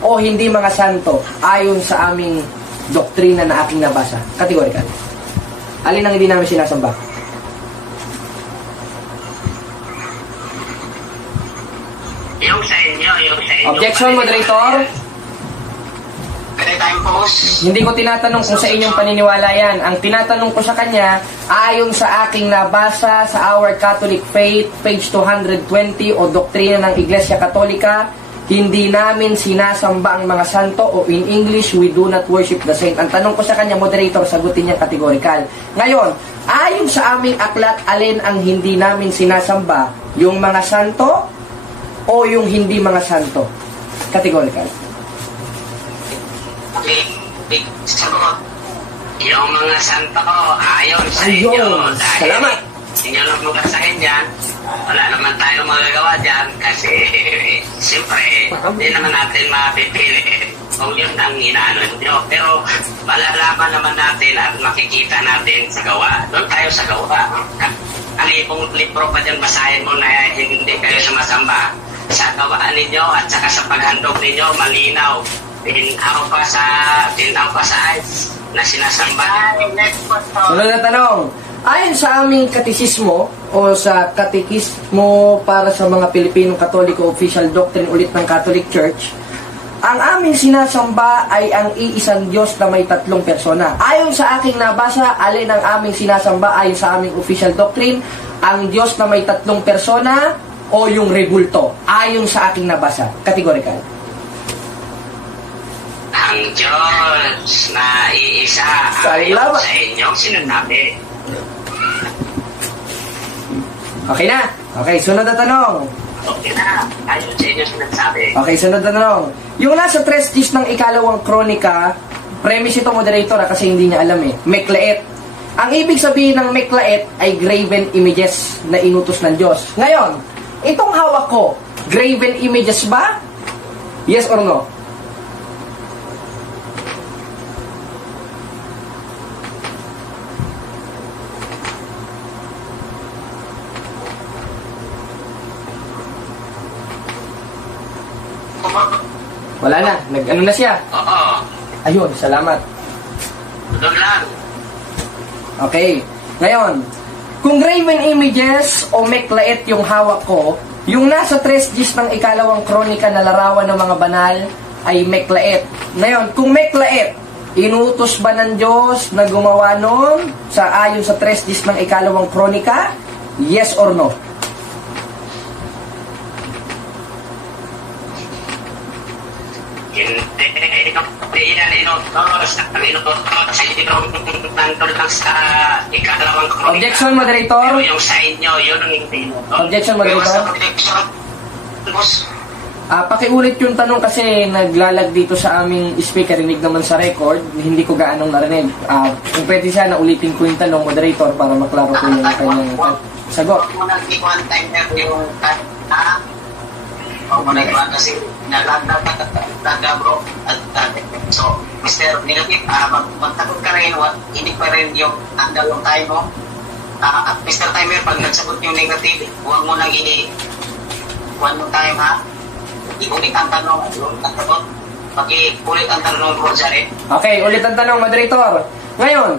o hindi mga santo? Ayon sa aming doktrina na aking nabasa. Categorical. Alin ang hindi namin sinasamba? Yung sa inyo. Objection, moderator. Pwede tayong pause. Hindi ko tinatanong kung sa inyong paniniwala yan. Ang tinatanong ko sa kanya, ayon sa aking nabasa sa Our Catholic Faith, page 220 o doktrina ng Iglesia Katolika, hindi namin sinasamba ang mga santo o in English, we do not worship the saint. Ang tanong ko sa kanya, moderator, sagutin niya categorical. Ngayon, ayon sa aming aklat, alin ang hindi namin sinasamba? Yung mga santo o yung hindi mga santo? Categorical. Big sagot. Yung mga santo ko, ayon sa inyo. Ayun, salamat. Inyo lang magasahin dyan. Wala naman tayo magagawa dyan kasi siyempre, hindi naman natin mapipili kung yun ang inaano nyo. Pero malalaman naman natin at makikita natin sa gawa. Doon tayo sa gawa. Alipong libro pa dyan, basahin mo na hindi kayo sumasamba. Sa gawaan ninyo at saka sa paghandog ninyo, malinaw. Tinaw pa sa eyes na sinasamba. Sunod na tanong. Ayon sa aming katekismo o sa katekismo para sa mga Pilipinong Katoliko, official doctrine ulit ng Catholic Church, ang aming sinasamba ay ang iisang Diyos na may 3 persona. Ayon sa aking nabasa, alin ang aming sinasamba ayon sa aming official doctrine, ang Diyos na may 3 persona o yung rebulto? Ayon sa aking nabasa. Categorical. Ang Diyos na iisa ayon sa inyong sinasabi. Okay na? Okay, sunod na tanong. Okay na, ayon sa inyong sinasabi. Okay, sunod na tanong. Yung nasa 3 ng 2 kronika, premise ito, moderator, kasi hindi niya alam eh. Meklaet. Ang ibig sabihin ng meklaet ay graven images na inutos ng Diyos. Ngayon, itong hawak ko, graven images ba? Yes or no? Wala na. Nag-ano na siya? Oo. Ayun, salamat. Doon lang. Okay. Ngayon, kung graven images o meklaet yung hawak ko, yung nasa 3 Gs ng ikalawang kronika na larawan ng mga banal ay meklaet. Ngayon, kung meklaet, inutos ba ng Diyos na gumawa nun sa ayon sa 3 Gs ng ikalawang kronika? Yes or no? Hindi yan inutos. Ang inutos ay nandun lang sa ikalawang kronika. Objection, moderator? Pero yung sa inyo, yun ang hindi inutos. Objection, moderator? Yung sa objection, boss. Pakiulit yung tanong kasi naglalag dito sa aming speaker, rinig naman sa record, hindi ko gaanong narinig. Kung pwede siya, naulitin ko yung tanong, moderator, para maklaro ko yung kanyang sagot. Huwag mo nang ikuhan timer yung huwag mo na ikuhan kasi nalaga bro. So, Mr. Negative, magtakot ka rin, hindi pa rin yung tanggal yung time mo. Mr. Timer, pag nagsagot yung negative, huwag mo nang one more time ha. Ulit ang tanong, pag-ulit ang tanong mo dyan. Okay, ulit ang tanong, moderator. Ngayon,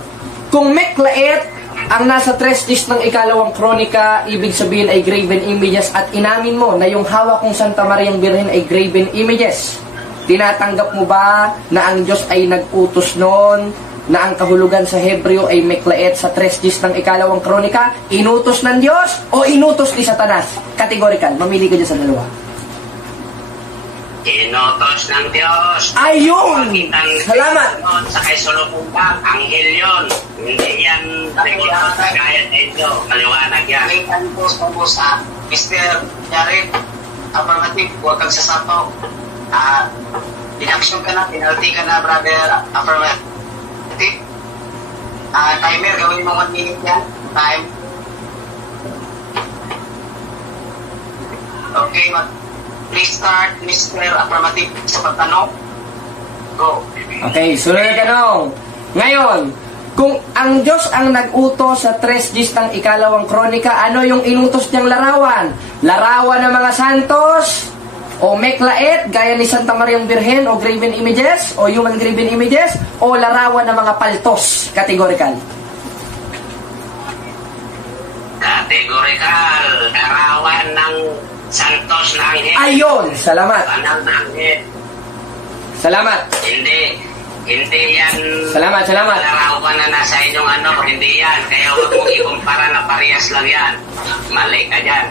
kung meklaet ang nasa 3 Gs ng ikalawang kronika, ibig sabihin ay graven images at inamin mo na yung hawak kong Santa Mariang Birhen ay graven images. Tinatanggap mo ba na ang Diyos ay nag-utos noon na ang kahulugan sa Hebreo ay meklaet sa 3 Gs ng ikalawang kronika? Inutos ng Diyos o inutos ni Satanas? Categorical, mamili ka dyan sa dalawa. Inutos ng Diyos. Ayun! Salamat! Sa kaisulubukan, anghel yun. Hindi yan regular na gaya sa inyo. Maliwanag yan. Mr. Jared, affirmative, huwag kang sasapaw. Inaction ka na, penalty ka na, brother. Affirmative. Timer, gawin mo 1 minute yan. Time. Okay, please start, Mr. Affirmative, sa pagtanong. Go. Okay, sunod na tanong. Ngayon, kung ang Diyos ang nag-utos sa 3 Gs ng ikalawang kronika, ano yung inutos niyang larawan? Larawan ng mga santos? O meklaet, gaya ni Santa Mariang Birhen o graven images? O human graven images? O larawan ng mga paltos? Categorical. Categorical. Larawan ng santos na anghel. Ayun! Salamat! Banal na anghel. Salamat! Hindi yan. Salamat. Larawan na nasa inyong hindi yan. Kaya huwag mong ikumpara na parehas lang yan. Mali ka dyan.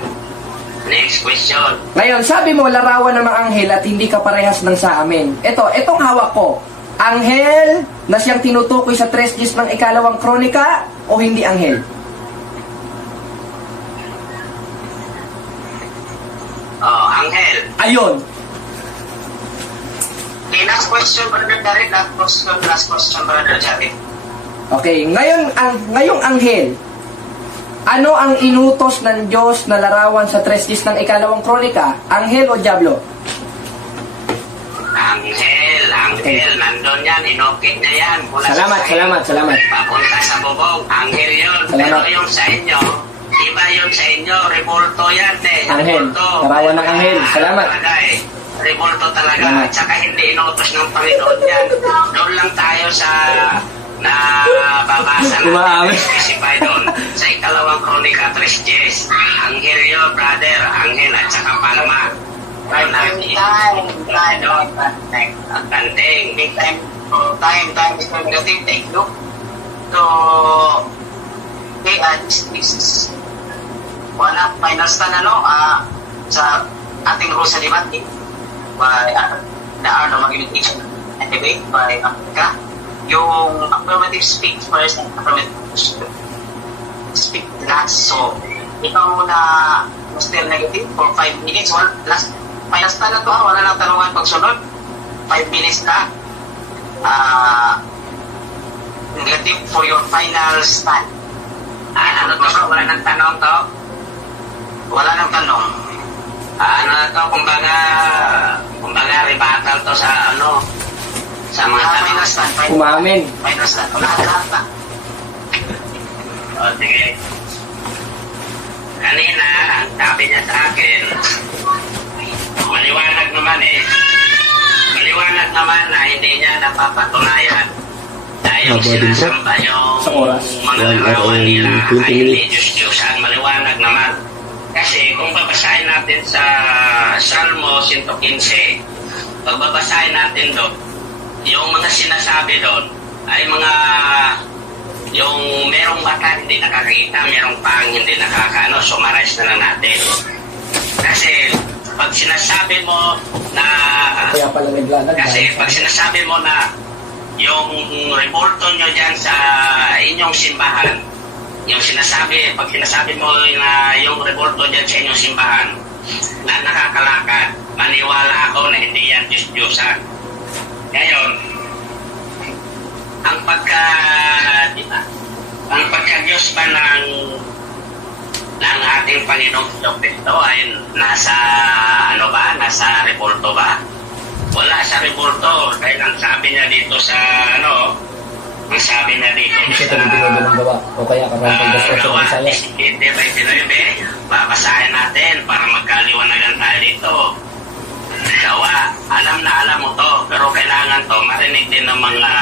Next question. Ngayon, sabi mo, larawan ng mga anghel at hindi ka parehas ng sa amin. Itong hawak ko. Anghel na siyang tinutukoy sa 3 Gs ng ikalawang kronika o hindi anghel? Anghel. Ayun. Okay, last question, brother Jared. Last question, brother Jared. Okay, ngayong anghel, ano ang inutos ng Diyos na larawan sa 3 Gs ng ikalawang kronika? Anghel o diablo? Anghel. Nandun yan. Inokit na yan. Salamat. Papunta sa bubong. Anghel yun. Salamat. Pero yung sa inyo, iba yung sa inyo. Revolto yan Anghel. Revolto. Larawan ng anghel. Salamat. Revolto talaga. Salamat. At saka hindi inutos ng Panginoon yan. Doon lang tayo sa babasa natin. Specify doon. Sa ikalawang kronika 3 Gs. Anghel yun, brother. Anghel at saka palma. Time. Time is negative. Thank you. So, okay, this is final stand sa ating rules sa debate by the art of argumentation and debate by Africa. Yung affirmative speak first and affirmative speak last. So, ikaw muna still negative for 5 minutes. Last final stand na to, wala nang tanungan pagsunod. 5 minutes na. negative for your final stand. Ano to bro? Wala nang tanong to? Wala nang tanong. Ano na to? Kumbaga rebuttal to sa ano? Sa mga tanong. Final stand. Umamin. Final stand. Lahat na. O, sige. Kanina, ang sabi niya sa akin, maliwanag naman na hindi niya napapatunayan dahil sinasamba yung Sa oras. mga 1 hour larawan and nila 20 ay hindi minutes. Diyos-Diyosan. Maliwanag naman. Kasi kung babasahin natin sa Salmo 115, pagbabasahin natin doon, yung mga sinasabi doon ay mga yung merong mata hindi nakakita, merong pang hindi nakakaano, summarize na lang natin. Kasi pag sinasabi mo na Kaya pala naglalag. kasi pag sinasabi mo na yung revolto nyo dyan sa inyong simbahan, pag sinasabi mo na yung revolto dyan sa inyong simbahan na nakakalakad, maniwala ako na hindi yan Diyos-Diyosan. Ngayon, ang pagka-Diyos ba ng ating Panginoong Kristo ay nasa revolto ba? Wala sa revolto dahil ang sabi niya dito sa ang sabi niya dito Kasi sa talagang ng gawa. O kaya karang pagdasal sa Gawa Bisaya. 17:29, babasahin natin para magkaliwanagan tayo dito. Gawa, alam na alam mo to, pero kailangan to marinig din ng mga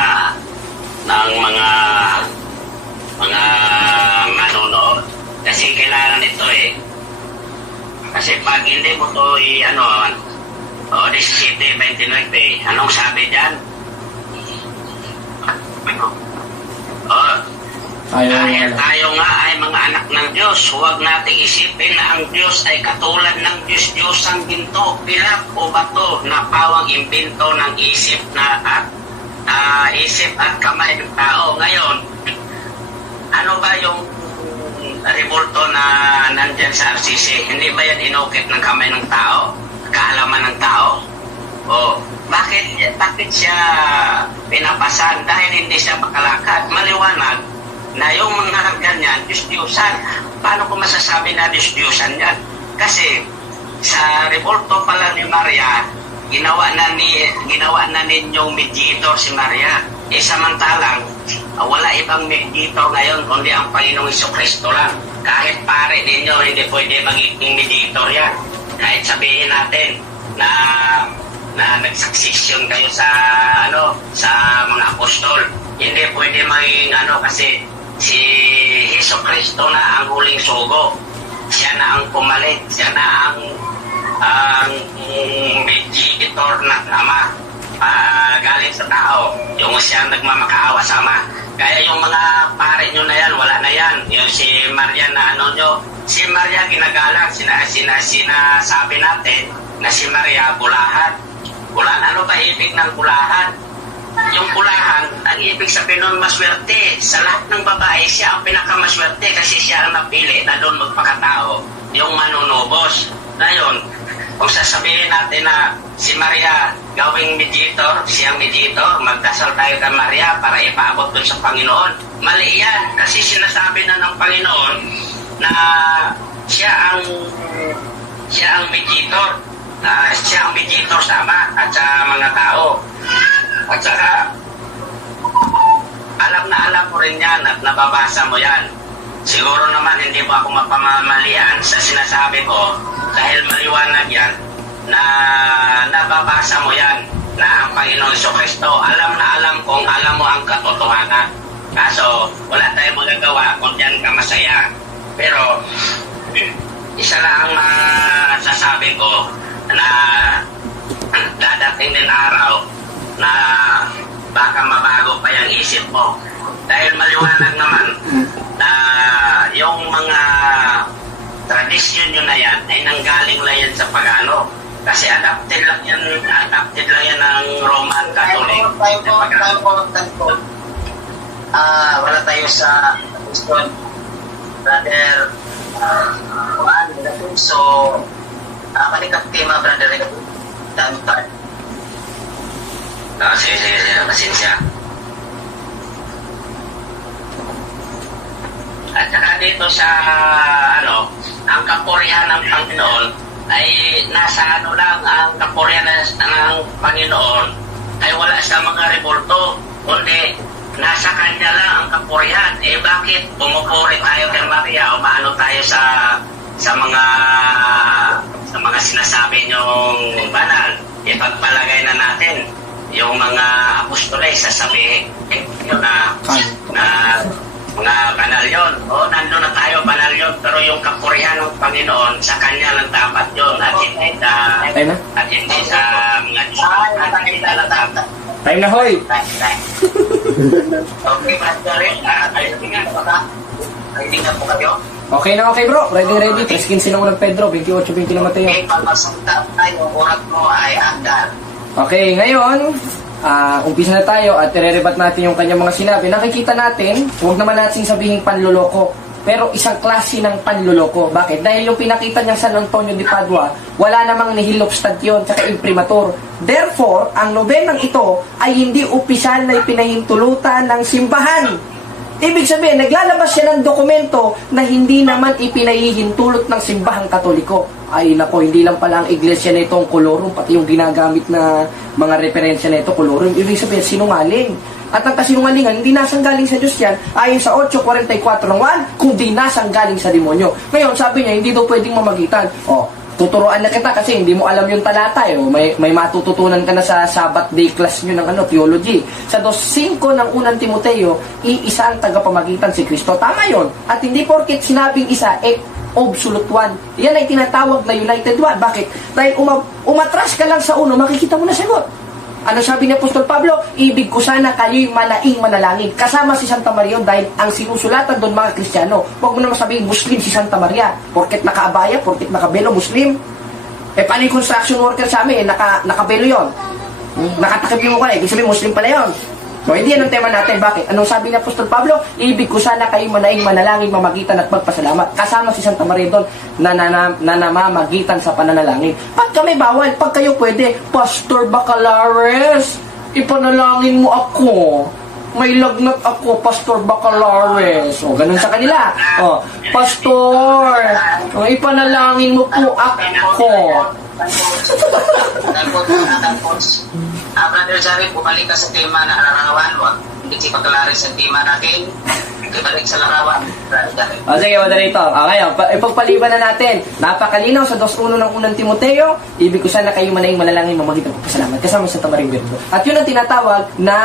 manonood. Kasi kailangan ito eh. Kasi pag hindi mo to 17:29, anong sabi dyan? Dahil tayo nga ay mga anak ng Diyos, huwag nating isipin na ang Diyos ay katulad ng Diyos-Diyosang ginto, pilak o bato na pawang imbento ng isip at kamay ng tao. Ngayon, ano ba yung revolto na nandyan sa RCC? Hindi ba yan inukit ng kamay ng tao? Kaalaman ng tao? O bakit siya pinapasan? Dahil hindi siya makalakad. Maliwanag na yung mga ganyan, Diyos-Diyosan. Paano ko masasabi na Diyos-Diyosan yan? Kasi sa revolto pala ni Maria, ginawa na ninyong mediator si Maria. Samantalang wala ibang mediator ngayon kundi ang Panginoong Jesucristo lang. Kahit pare ninyo hindi pwede magiging mediator yan. Kahit sabihin natin na nagsuccession kayo sa mga apostol, hindi pwede maging kasi si Jesucristo na ang huling sugo. Siya na ang pumalit, siya na ang mediator ng Ama galing sa tao, yung siya nagmamakaawa sa Ama. Kaya yung mga pare nyo na yan, wala na yan. Yung si Maria na si Maria ginagalang, sinasabi natin na si Maria bulahan. Ano ba ibig ng bulahan? Yung bulahan, ang ibig sabihin nun maswerte. Sa lahat ng babae, siya ang pinakamaswerte kasi siya ang napili na doon magpakatao, yung manunubos. Ngayon, kung sasabihin natin na si Maria gawing mediator, siyang mediator, magdasal tayo kay Maria para ipaabot doon sa Panginoon. Mali yan, kasi sinasabi na ng Panginoon na siya ang mediator. Siya ang mediator sa Ama at sa mga tao. At saka, alam na alam mo rin yan at nababasa mo yan. Siguro naman hindi mo ako mapamamalian sa sinasabi ko dahil maliwanag yan na nababasa mo yan na ang Panginoon Jesucristo. Alam na alam kung alam mo ang katotohanan. Kaso, wala tayong magagawa kung diyan ka masaya. Pero, isa lang ang sasabi ko na dadating din araw na baka mabago pa yung isip mo. Dahil maliwanag naman na yung mga tradisyon nyo na yan ay nanggaling lang yan sa pagano. Kasi adapted lang yan ng Roman Catholic. Wala tayo sa tradisyon. Brother, so, balikat tema, brother, Dantad. Sige, pasensya. At saka dito sa, ang kapurihan ng Panginoon ay nasa lang, ang kapurihan ng Panginoon ay wala sa mga rebulto, kundi nasa Kanya lang ang kapurihan. Bakit pumupuri tayo kay Maria o maano tayo sa mga sinasabi niyong banal? Ipagpalagay na natin yung mga apostoles, sasabihin yun na mga banal yun. Nandun na tayo, banal yun. Pero yung kapurihan ng Panginoon, sa Kanya lang dapat yun. At hindi sa mga Diyos. Time na, hoy! Okay, Pastor. Ready na po kayo? Okay na, okay bro. Ready. 3:15 na unang Pedro, 28-20 na Mateo. Okay, pagpasunta tayo, oras mo ay andar. Okay, ngayon, umpisa na tayo at irerebat natin yung kanyang mga sinabi. Nakikita natin, huwag naman natin sabihin panluloko, pero isang klase ng panluloko. Bakit? Dahil yung pinakita niyang San Antonio de Padua, wala namang nihil obstantyon at imprimatur. Therefore, ang nobenang ito ay hindi opisyal na ipinahintulutan ng simbahan. Ibig sabihin, naglalabas siya ng dokumento na hindi naman ipinahihintulot ng simbahang Katoliko. Ay nako, hindi lang pala ang iglesia na itong kolorum, pati yung ginagamit na mga referensya na ito, kolorum. Ibig sabihin, sinungaling. At ang kasinungalingan, hindi nasanggaling sa Diyos yan, ayon sa 8:44 ng 1, kundi nasanggaling sa demonyo. Ngayon, sabi niya, hindi daw pwedeng mamagitan. Tuturuan na kita kasi hindi mo alam yung talata. May matututunan ka na sa Sabbath day class nyo ng theology. Sa 2:5 ng unang Timoteo, iisa ang tagapamagitan si Kristo. Tama yun. At hindi porket sinabing isa, absolute one. Yan ay tinatawag na united one. Bakit? Dahil umatras ka lang sa uno, makikita mo na sagot. Ano sabi ni Apostol Pablo? Ibig ko sana kayo'y manaing manalangin. Kasama si Santa Maria dahil ang sinusulatan doon mga Kristiyano. Huwag mo naman sabihin Muslim si Santa Maria. Porket nakaabaya, porket nakabelo, Muslim. Paano yung construction worker sa amin? Nakabelo yon. Nakatakip yung mukha. Ibig sabihin Muslim pala yon. So, hindi yan ang tema natin. Bakit? Anong sabi ni Apostol Pablo? Ibig ko sana kayo'y manaing manalangin, mamagitan at magpasalamat. Kasama si Santa Maria doon na namamagitan sa pananalangin. Pag kami bawal, pag kayo pwede, Pastor Bacalares, ipanalangin mo ako. May lagnat ako, Pastor Bacalares. Ganun sa kanila. Pastor, ipanalangin mo po ako. Tapos, Brother Zari, bumalik ka sa tema na larawan. Huwag hindi si pagkalarin sa tema natin. Ibalik sa larawan. Sige, moderator. Ngayon, ipagpaliban na natin. Napakalinaw sa 2:1 ng unang Timoteo. Ibig ko sana kayo manaing manalangin, mamagitan ko pasalamat. Kasama sa Tamaring Virgo. At yun ang tinatawag na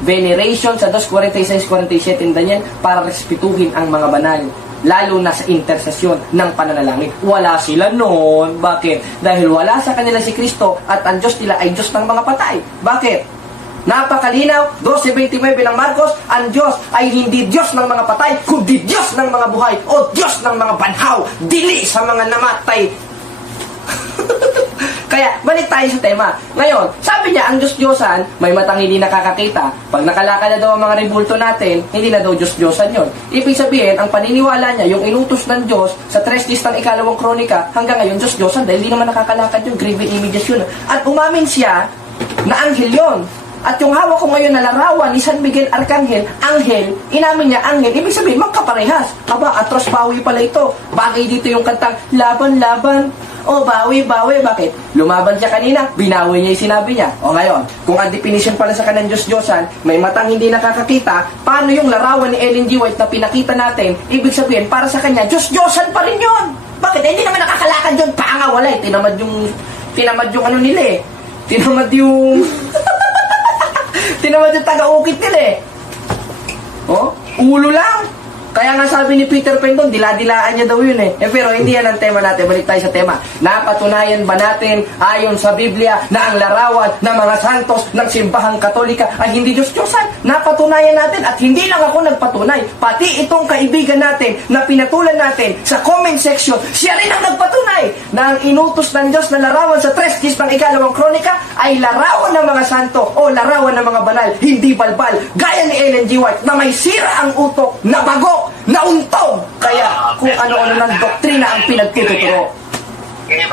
veneration sa 2:46-47 Daniel para respetuhin ang mga banal. Lalo na sa intersesyon ng pananalangin. Wala sila noon. Bakit? Dahil wala sa kanila si Kristo at ang Diyos nila ay Diyos ng mga patay. Bakit? Napakalinaw, 12:29 ng Marcos, ang Diyos ay hindi Diyos ng mga patay, kundi Diyos ng mga buhay o Diyos ng mga banhaw, dili sa mga namatay. Kaya, balik tayo sa tema. Ngayon, sabi niya, ang Diyos-Diyosan, may matang hindi nakakakita. Pag nakalakal na daw ang mga rebulto natin, hindi na daw Diyos-Diyosan yun. Ibig sabihin, ang paniniwala niya, yung inutos ng Diyos sa 3 days ng 2 Kronika, hanggang ngayon, Diyos-Diyosan, dahil hindi naman nakakalakad yun, graven images yun. At umamin siya na anghel yun. At yung hawak ko ngayon na larawan ni San Miguel Arcangel, anghel, inamin niya anghel, ibig sabihin, magkaparehas. Aba, atros bawi pala ito. Bagay dito yung kantang, laban-laban. Bawi. Bakit? Lumaban siya kanina, binawi niya yung sinabi niya. Ngayon, kung ang definition pala sa kanang Diyos-Diyosan, may matang hindi nakakakita, paano yung larawan ni Ellen G. White na pinakita natin, ibig sabihin, para sa kanya, Diyos-Diyosan pa rin yun. Bakit? Hindi naman nakakalakad yun. Panga, wala eh. Tinamad yung ano nila eh. Tinamad yung taga-ukit nila eh. Ulo lang. Kaya nga sabi ni Peter Pan doon, dila-dilaan niya daw yun eh. Pero hindi yan ang tema natin. Balik tayo sa tema. Napatunayan ba natin ayon sa Biblia na ang larawan ng mga santos ng simbahang Katolika ay hindi Diyos-Diyosan? Napatunayan natin at hindi lang ako nagpatunay. Pati itong kaibigan natin na pinatulan natin sa comment section, siya rin ang nagpatunay na ang inutos ng Diyos na larawan sa 3 days ng 2 Kronika ay larawan ng mga santo o larawan ng mga banal, hindi balbal. Gaya ni Ellen G. White na may sira ang utok na bago, nauntog. Kaya kung ano-ano ng doktrina ang pinagtuturo. Kaya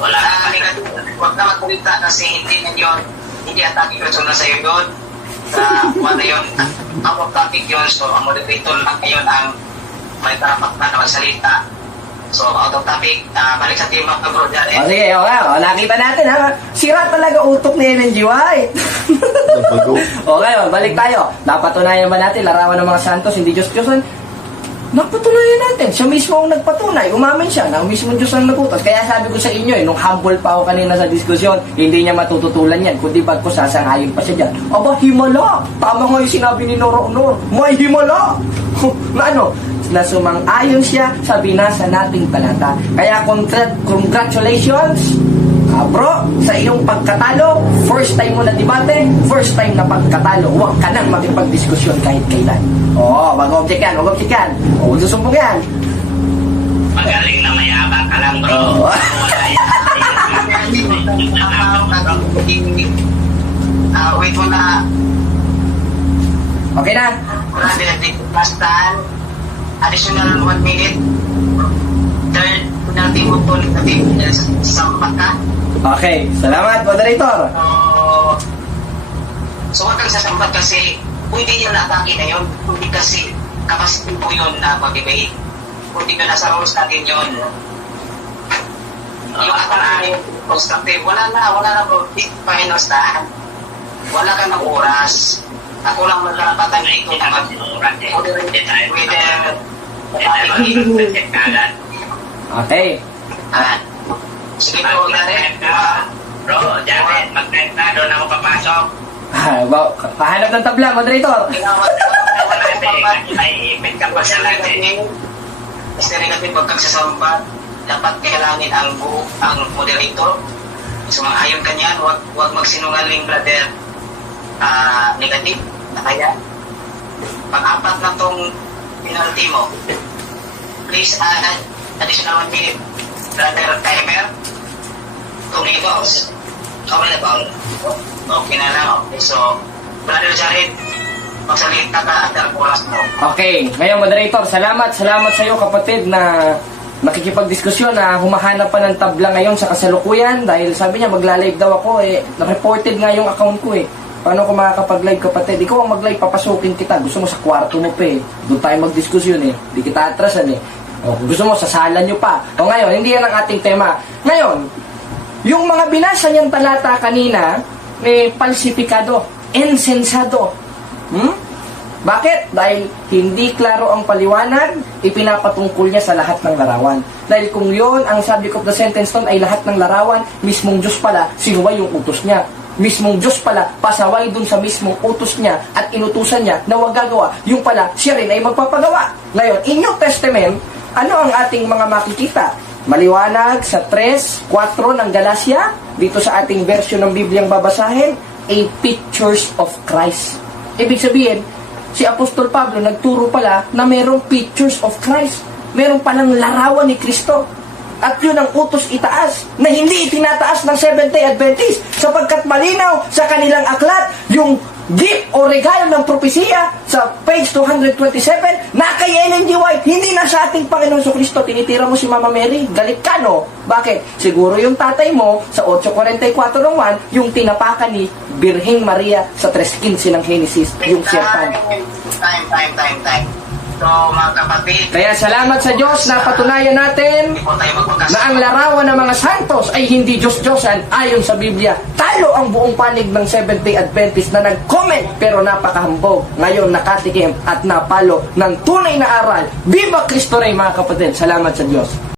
Wala na negative. Huwag na magkulita kasi hindi atake personal sa iyo doon. Sa ano yun, out of topic yun. So, ang moderator lang ngayon ang may karapat na magsalita. So, out of topic, balik sa team of the bro dyan. O sige, nakita natin ha. Sira talaga utok ni LNG White. Nabago. Okay, balik tayo. Napatunayan ba natin, larawan ng mga santos, hindi Diyos-Diyosan? Napatunayan natin. Siya mismo ang nagpatunay. Umamin siya na mismo Diyos ang nagutos. Kaya sabi ko sa inyo, nung humble pa ako kanina sa diskusyon, hindi niya matututulan yan. Kundi ba't ko sasangayon pa siya dyan. Aba, himala! Tama nga yung sinabi ni Nora Honor. May himala! Na ano? Na sumang-ayon siya sa binasa nating talata. Kaya congratulations, bro, sa iyong pagkatalo. First time mo na debate, first time na pagkatalo. Huwag ka nang makipagdiskusyon kahit kailan. Oo, mag-object yan, mag-object yan. O, susumbong yan. Magaling na mayabang ka lang, bro. Oo. Wait mo na. Okay na? Basta, additional 1 minute. Third, penalty mo to sa maka. Okay, salamat, moderator. So, huwag kang sasambat kasi pwede yun na-atake na yun. Hindi kasi capacity po yun na mag-debate. Hindi ka nasa rules natin yun. Yung atake, constructive, wala na bro. Pahinostaan. Wala kang mag-oras. Ako lang magkarapatan na ito na mag-oras. Okay. Sige po, Jared. Bro, Jared, mag-type na. Doon ako papasok. Pahanap ng tabla, moderator. May ipit ka pa sa natin. Kasi negative pag kagsasambat, dapat kailangan ang moderator. Sumang-ayon ka niyan, huwag magsinungaling, brother. Negative, na kaya. Pag-apat na tong penalty mo, please add additional 1 minute. Brother timer, 2 minutes. Okay na ba? Okay na lang. Okay, so, Brother Jared, magsalita ka at oras mo. Okay, ngayon moderator, salamat sa iyo kapatid na nakikipagdiskusyon na humahanap pa ng tabla ngayon sa kasalukuyan dahil sabi niya magla-live daw ako na-reported nga yung account ko Paano ko makakapag-live kapatid? Ikaw ang mag-live, papasukin kita. Gusto mo sa kwarto mo pa Doon tayo magdiskusyon Di kita atrasan O, gusto mo, sa sala nyo pa. O ngayon, hindi yan ang ating tema. Ngayon, yung mga binasa niyang talata kanina, may palsipikado, insensado. Bakit? Dahil hindi klaro ang paliwanag, ipinapatungkol niya sa lahat ng larawan. Dahil kung yon ang subject of the sentence doon ay lahat ng larawan, mismong Diyos pala, sinuway yung utos niya. Mismong Diyos pala, pasaway dun sa mismong utos niya at inutusan niya na huwag gagawa. Yung pala, siya rin ay magpapagawa. Ngayon, in New Testament, ano ang ating mga makikita? Maliwanag sa 3:4 ng Galacia, dito sa ating version ng Bibliang babasahin, a pictures of Christ. Ibig sabihin, si Apostol Pablo nagturo pala na mayroong pictures of Christ. Meron palang larawan ni Kristo. At yun ang utos itaas, na hindi itinataas ng Seventh-day Adventist, sapagkat malinaw sa kanilang aklat, yung gift o regalo ng propesiya sa page 227 na kay LNG White, hindi na sa ating Panginoon Kristo. Tinitira mo si Mama Mary, galit ka no? Bakit? Siguro yung tatay mo sa 8:44 ng 1, yung tinapakan ni Birheng Maria sa 3:15 ng Genesis, yung siyerpan. Time. So, mga kapatid, Kaya salamat sa Diyos na patunayan natin hindi po tayo magpagkasama. na ang larawan ng mga santos ay hindi Diyos-Diyosan ayon sa Biblia. Talo ang buong panig ng Seventh-day Adventist na nag-comment pero napakahambog. Ngayon nakatikim at napalo ng tunay na aral. Viva Cristo Rey mga kapatid. Salamat sa Diyos.